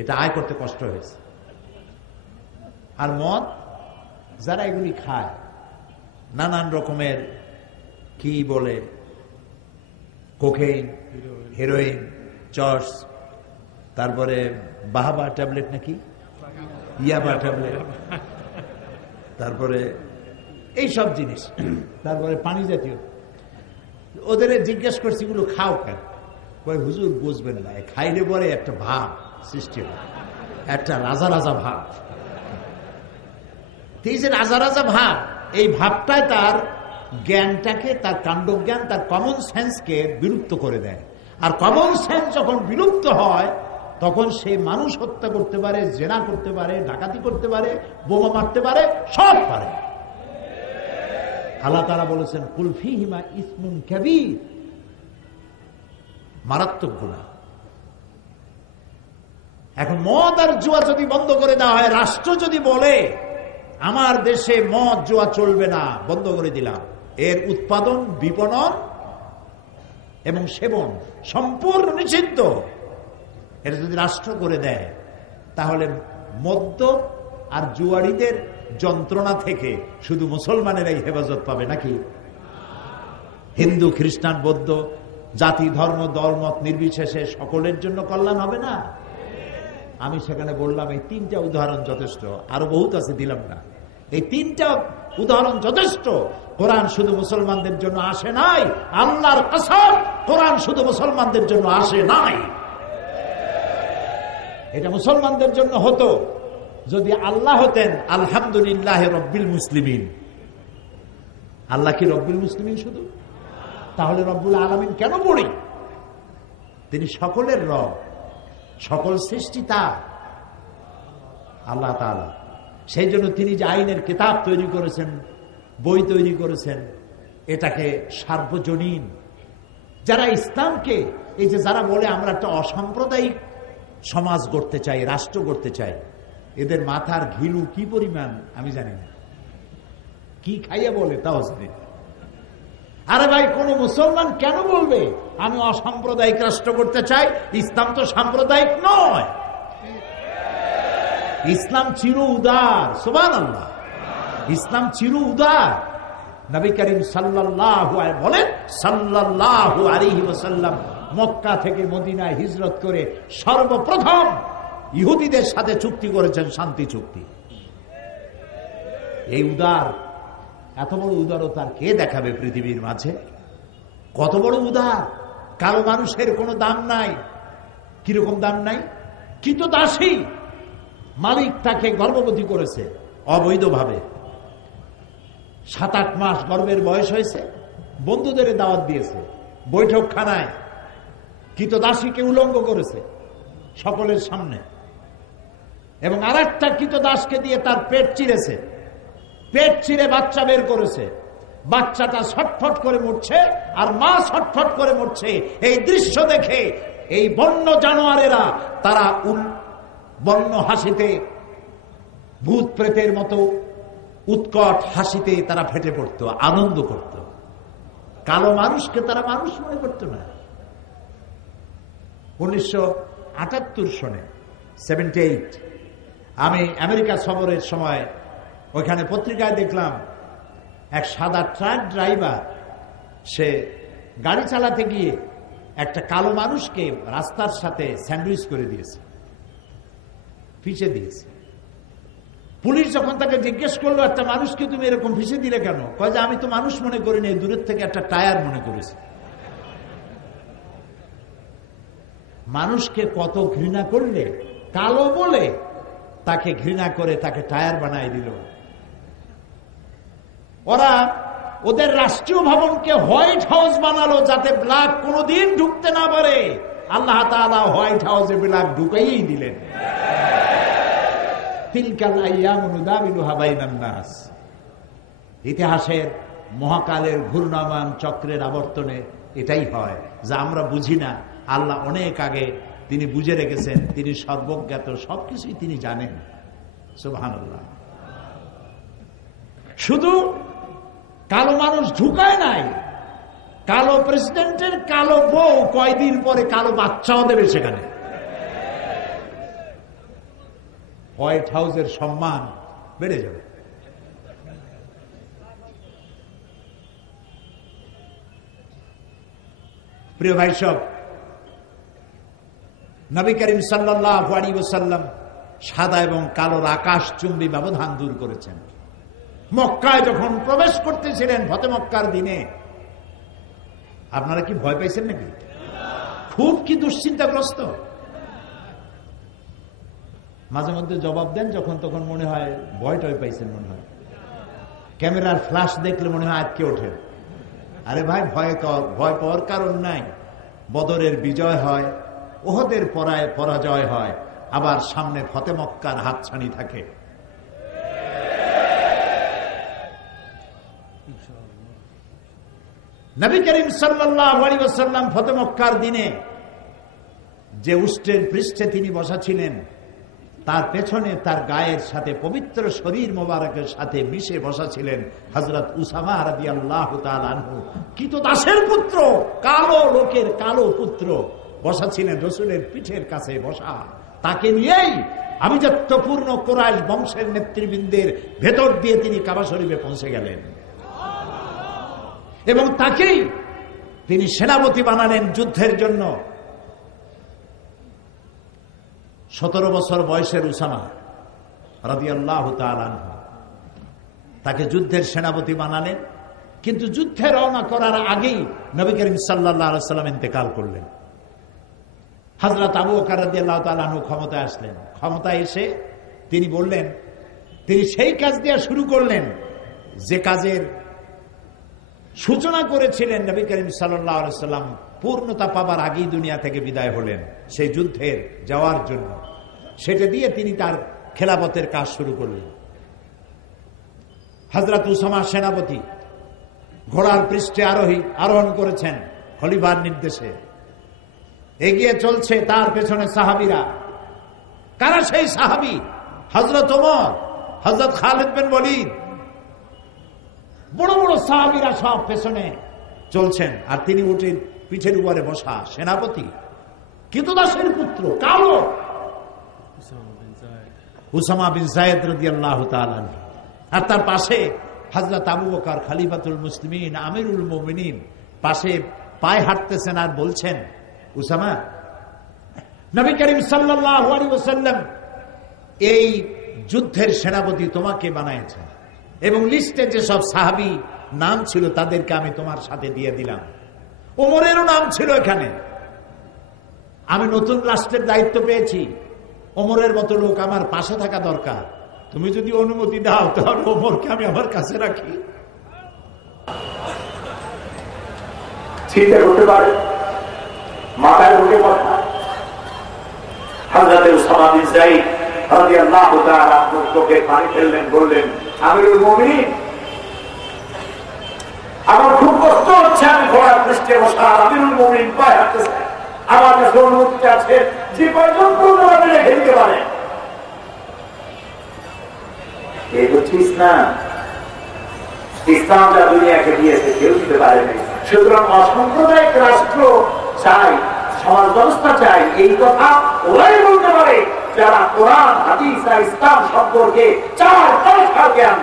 এটা আয় করতে কষ্ট হয়েছে। আর মদ, যারা এগুলি খায়, নানান রকমের কি বলে, কোকেইন, হেরোইন, চর্স, তারপরে বাহাবা ট্যাবলেট নাকি, ইয়াবা ট্যাবলেট, তারপরে এই সব জিনিস, তারপরে পানি জাতীয়। ওদের জিজ্ঞেস করছি এগুলো খাও কেন? কই হুজুর বুঝবেন না, খাইলে পরে একটা ভাব সৃষ্টি হয়, একটা রাজা রাজা ভাব। এই যে রাজা রাজা ভাব, এই ভাবটাই তার জ্ঞানটাকে, তার কাণ্ডজ্ঞান, তার কমন সেন্সকে বিলুপ্ত করে দেয়। আর কমন সেন্স যখন বিলুপ্ত হয়, তখন সে মানুষ হত্যা করতে পারে, জেনা করতে পারে, ডাকাতি করতে পারে, বোমা মারতে পারে, সব পারে। আল্লাহ তাআলা বলেছেন কুল ফীহিমা ইসমুন কাবীর, মারাত্মক গুনাহ। এখন মদ আর জুয়া যদি বন্ধ করে দেওয়া হয়, রাষ্ট্র যদি বলে আমার দেশে মদ জুয়া চলবে না, বন্ধ করে দিলাম, এর উৎপাদন, বিপণন এবং সেবন সম্পূর্ণ নিষিদ্ধ, এটা যদি রাষ্ট্র করে দেয়, তাহলে মদ্য আর জুয়ারিদের যন্ত্রণা থেকে শুধু মুসলমানেরাই হেফাজত পাবে নাকি? হিন্দু, খ্রিস্টান, বৌদ্ধ, জাতি, ধর্ম, দলমত নির্বিশেষে সকলের জন্য কল্যাণ হবে না? আমি সেখানে বললাম এই 3টা উদাহরণ যথেষ্ট, আরো বহুত আছে, দিলাম না। এই 3টা উদাহরণ যথেষ্ট। কোরআন শুধু মুসলমানদের জন্য আসে নাই, আল্লাহর কসম, কোরআন শুধু মুসলমানদের জন্য আসে নাই। এটা মুসলমানদের জন্য হতো যদি আল্লাহ হতেন আলহামদুলিল্লাহ রব্বিল মুসলিমিন। আল্লাহ কি রব্বিল মুসলিমিন শুধু? তাহলে রব্বুল আলামিন কেন পড়ি? তিনি সকলের রব, সকল সৃষ্টি তার, আল্লাহ তাআলা। সেই জন্য তিনি যে আইনের কিতাব তৈরি করেছেন, বই তৈরি করেছেন, এটাকে সার্বজনীন। যারা ইসলামকে, এই যে যারা বলে আমরা একটা অসাম্প্রদায়িক সমাজ গড়তে চাই, রাষ্ট্র গড়তে চাই, এদের মাথার ঘিলু কি পরিমাণ আমি জানি না, কি খাইয়ে বলে তাও জানি না। আরে ভাই, কোন মুসলমান কেন বলবে আমি অসাম্প্রদায়িক রাষ্ট্র করতে চাই? ইসলাম তো সাম্প্রদায়িক নয়, ইসলাম চির উদার। সুবহানাল্লাহ, ইসলাম চির উদার। নবী করিম সাল্লাল্লাহু আলাইহি বলেন, সাল্লাল্লাহু আলাইহি ওয়াসাল্লাম মক্কা থেকে মদিনায় হিজরত করে সর্বপ্রথম ইহুদিদের সাথে চুক্তি করেছেন, শান্তি চুক্তি। এই উদার, এত বড় উদারতা কে দেখাবে পৃথিবীর মাঝে? কত বড় উদার! কালো মানুষের কোনো দাম নাই। কিরকম দাম নাই? কৃতদাসী, মালিক তাকে গর্ভবতী করেছে অবৈধভাবে, 7-8 মাস গর্ভের বয়স হয়েছে, বন্ধুদের দাওয়াত দিয়েছে, বৈঠকখানায় কৃতদাসীকে উলঙ্গ করেছে সকলের সামনে, এবং আরেকটা কৃতদাসকে দিয়ে তার পেট চিরেছে, পেট চিরে বাচ্চা বের করেছে, বাচ্চাটা ছটফট করে মরছে আর মা ছটফট করে মরছে। এই দৃশ্য দেখে এই বন্য জানোয়ারেরা তারা বন্য হাসিতে, ভূত প্রেতের মতো উৎকট হাসিতে তারা ফেটে পড়তো, আনন্দ করত। কালো মানুষকে তারা মানুষ মনে করত না। 1978 সনে 78 আমি আমেরিকা সফরের সময় ওইখানে পত্রিকায় দেখলাম এক সাদা ট্রাক ড্রাইভার, সে গাড়ি চালাতে গিয়ে একটা কালো মানুষকে রাস্তার সাথে স্যান্ডউইচ করে দিয়েছে, ফিসে দিয়েছে। পুলিশ যখন তাকে জিজ্ঞেস করলো, একটা মানুষকে তুমি এরকম ফিসে দিলে কেন? কয় যে আমি তো মানুষ মনে করিনি, দূরের থেকে একটা টায়ার মনে করেছি। মানুষকে কত ঘৃণা করলে, কালো বলে তাকে ঘৃণা করে তাকে টায়ার বানায় দিল। ওরা ওদের রাষ্ট্রীয় ভবনকে হোয়াইট হাউস বানালো যাতে ব্ল্যাক কোনোদিন ঢুকতে না পারে। আল্লাহ তাআলা হোয়াইট হাউসে ব্ল্যাক ঢুকাইই দিলেন। তিলকাল আইয়ামু নুদাবিলুহা বাইনান নাস। ইতিহাসের মহাকালের ঘূর্ণায়মান চক্রের আবর্তনে এটাই হয়, যা আমরা বুঝি না। আল্লাহ অনেক আগে তিনি বুঝে রেখেছেন, তিনি সর্বজ্ঞাত, সবকিছুই তিনি জানেন। সুবহানাল্লাহ। শুধু কালো মানুষ ঢুকায় নাই, কালো প্রেসিডেন্টের কালো বউ কয়দিন পরে কালো বাচ্চাও দেবে সেখানে। হোয়াইট হাউসের সম্মান বেড়ে যাবে। প্রিয় ভাই সব, নবী করিম সাল্লাল্লাহু আলাইহি ওয়াসাল্লাম সাদা এবং কালোর আকাশচুম্বী ব্যবধান দূর করেছেন। মক্কায় যখন প্রবেশ করতেছিলেন ফতে মক্কার দিনে, আপনারা কি ভয় পাইছেন নাকি? খুব কি দুশ্চিন্তাগ্রস্ত? মাঝে মধ্যে জবাব দেন যখন তখন, মনে হয় ভয় টয় পাইছেন, মনে হয় ক্যামেরার ফ্ল্যাশ দেখলে মনে হয় আটকে ওঠে। আরে ভাই, ভয় পাওয়ার কারণ নাই। বদরের বিজয় হয়, ওহদের পরাজয় হয়, আবার সামনে ফতে মক্কার হাতছানি থাকে। নবী করিম সাল্লাল্লাহু আলাইহি ওয়াসাল্লাম ফতে মক্কার দিনে যে উষ্ট্রের পৃষ্ঠে তিনি বসা ছিলেন, তার পেছনে তার গায়ের সাথে পবিত্র শরীর মোবারকের সাথে মিশে বসা ছিলেন হযরত উসামা রাদিয়াল্লাহু তাআলা আনহু। কৃতদাসের পুত্র, কালো লোকের কালো পুত্র বসা ছিলেন রাসূলের পিঠের কাছে বসা। তাকে নিয়েই আভিজাত্যপূর্ণ কুরাইশ বংশের নেতৃবৃন্দের ভেতর দিয়ে তিনি কাবা শরীফে পৌঁছে গেলেন, এবং তাকেই তিনি সেনাপতি বানালেন যুদ্ধের জন্য। 17 বছর বয়সের উসামা রাদিয়াল্লাহু তাআলা আনহু, তাকে যুদ্ধের সেনাপতি বানালেন। কিন্তু যুদ্ধে রওনা করার আগেই নবী করিম সাল্লাল্লাহু আলাইহি ওয়াসাল্লাম ইন্তেকাল করলেন। হযরত আবু বকর রাদিয়াল্লাহু তাআলা আনহু ক্ষমতায় আসলেন। ক্ষমতায় এসে তিনি বললেন, তিনি সেই কাজ দিয়ে শুরু করলেন যে কাজের সূচনা করেছিলেন নবী করিম সাল্লাল্লাহু আলাইহি ওয়াসাল্লাম পূর্ণতা পাবার আগেই দুনিয়া থেকে বিদায় হলেন সেই যুদ্ধের যাওয়ার জন্য। সেটা দিয়ে তিনি তার খেলাফতের কাজ শুরু করলেন। হযরত উসামা সেনাপতি ঘোড়ার পৃষ্ঠে আরোহণ করেছেন খলিফার নির্দেশে। এগিয়ে চলছে, তার পেছনে সাহাবীরা। কারা সেই সাহাবী? হযরত ওমর, হযরত খালিদ বিন ওয়ালিদ, বড় বড় সাহাবীরা সব পেছনে চলছেন। আর তিনি উঠে পিঠের উপরে বসা সেনাপতি, কৃতদাসের পুত্র, কালো উসামা বিন যায়েদ রাদিয়াল্লাহু তাআলা। আর তার পাশে হযরত আবু বকর খলিফাতুল মুসলিমিন, আমিরুল মুমিনিন, পাশে পায়ে হাঁটতেছেন আর বলছেন, উসামা, নবী করিম সাল্লাল্লাহু আলাইহি ওয়াসাল্লাম এই যুদ্ধের সেনাপতি তোমাকে বানাইছেন এবং লিস্টে যে সব সাহাবী নাম ছিল তাদেরকে আমি তোমার সাথে দিয়ে দিলাম। ওমরেরও নাম ছিল এখানে। আমি নতুন রাষ্ট্রের দায়িত্ব পেয়েছি, ওমরের মতো লোক আমার পাশে থাকা দরকার। তুমি যদি অনুমতি দাও তাহলে ওমরকে আমি আমার কাছে রাখি। চিন্তা করতে পারে, মাথায় ঢুকে কথা। হযরত উসামা বিন যায়েদ রাদিয়াল্লাহু তাআলা চোখে পানি ফেললেন, বললেন, আমিরুল মুমিনিন, আমার খুব কষ্ট হচ্ছে, আমি ঘোড়ার পৃষ্ঠে বসা, আমিরুল মুমিনিন পায়ে হাঁটতেছে, আমার কাছে অনুমতি আছে, যে কয়জন তোমাকে রেখে দিতে পারে। এই হচ্ছে ইসলাম। ইসলামটা দুনিয়াকে দিয়েছে, কেউ দিতে পারেনি। সুতরাং অসাম্প্রদায়িক রাষ্ট্র চাই, সমাজ ব্যবস্থা চাই, এই কথা ওরাই বলতে পারে যারা কোরআন, হাদিস আর ইসলাম সম্পর্কে 4-5 জ্ঞান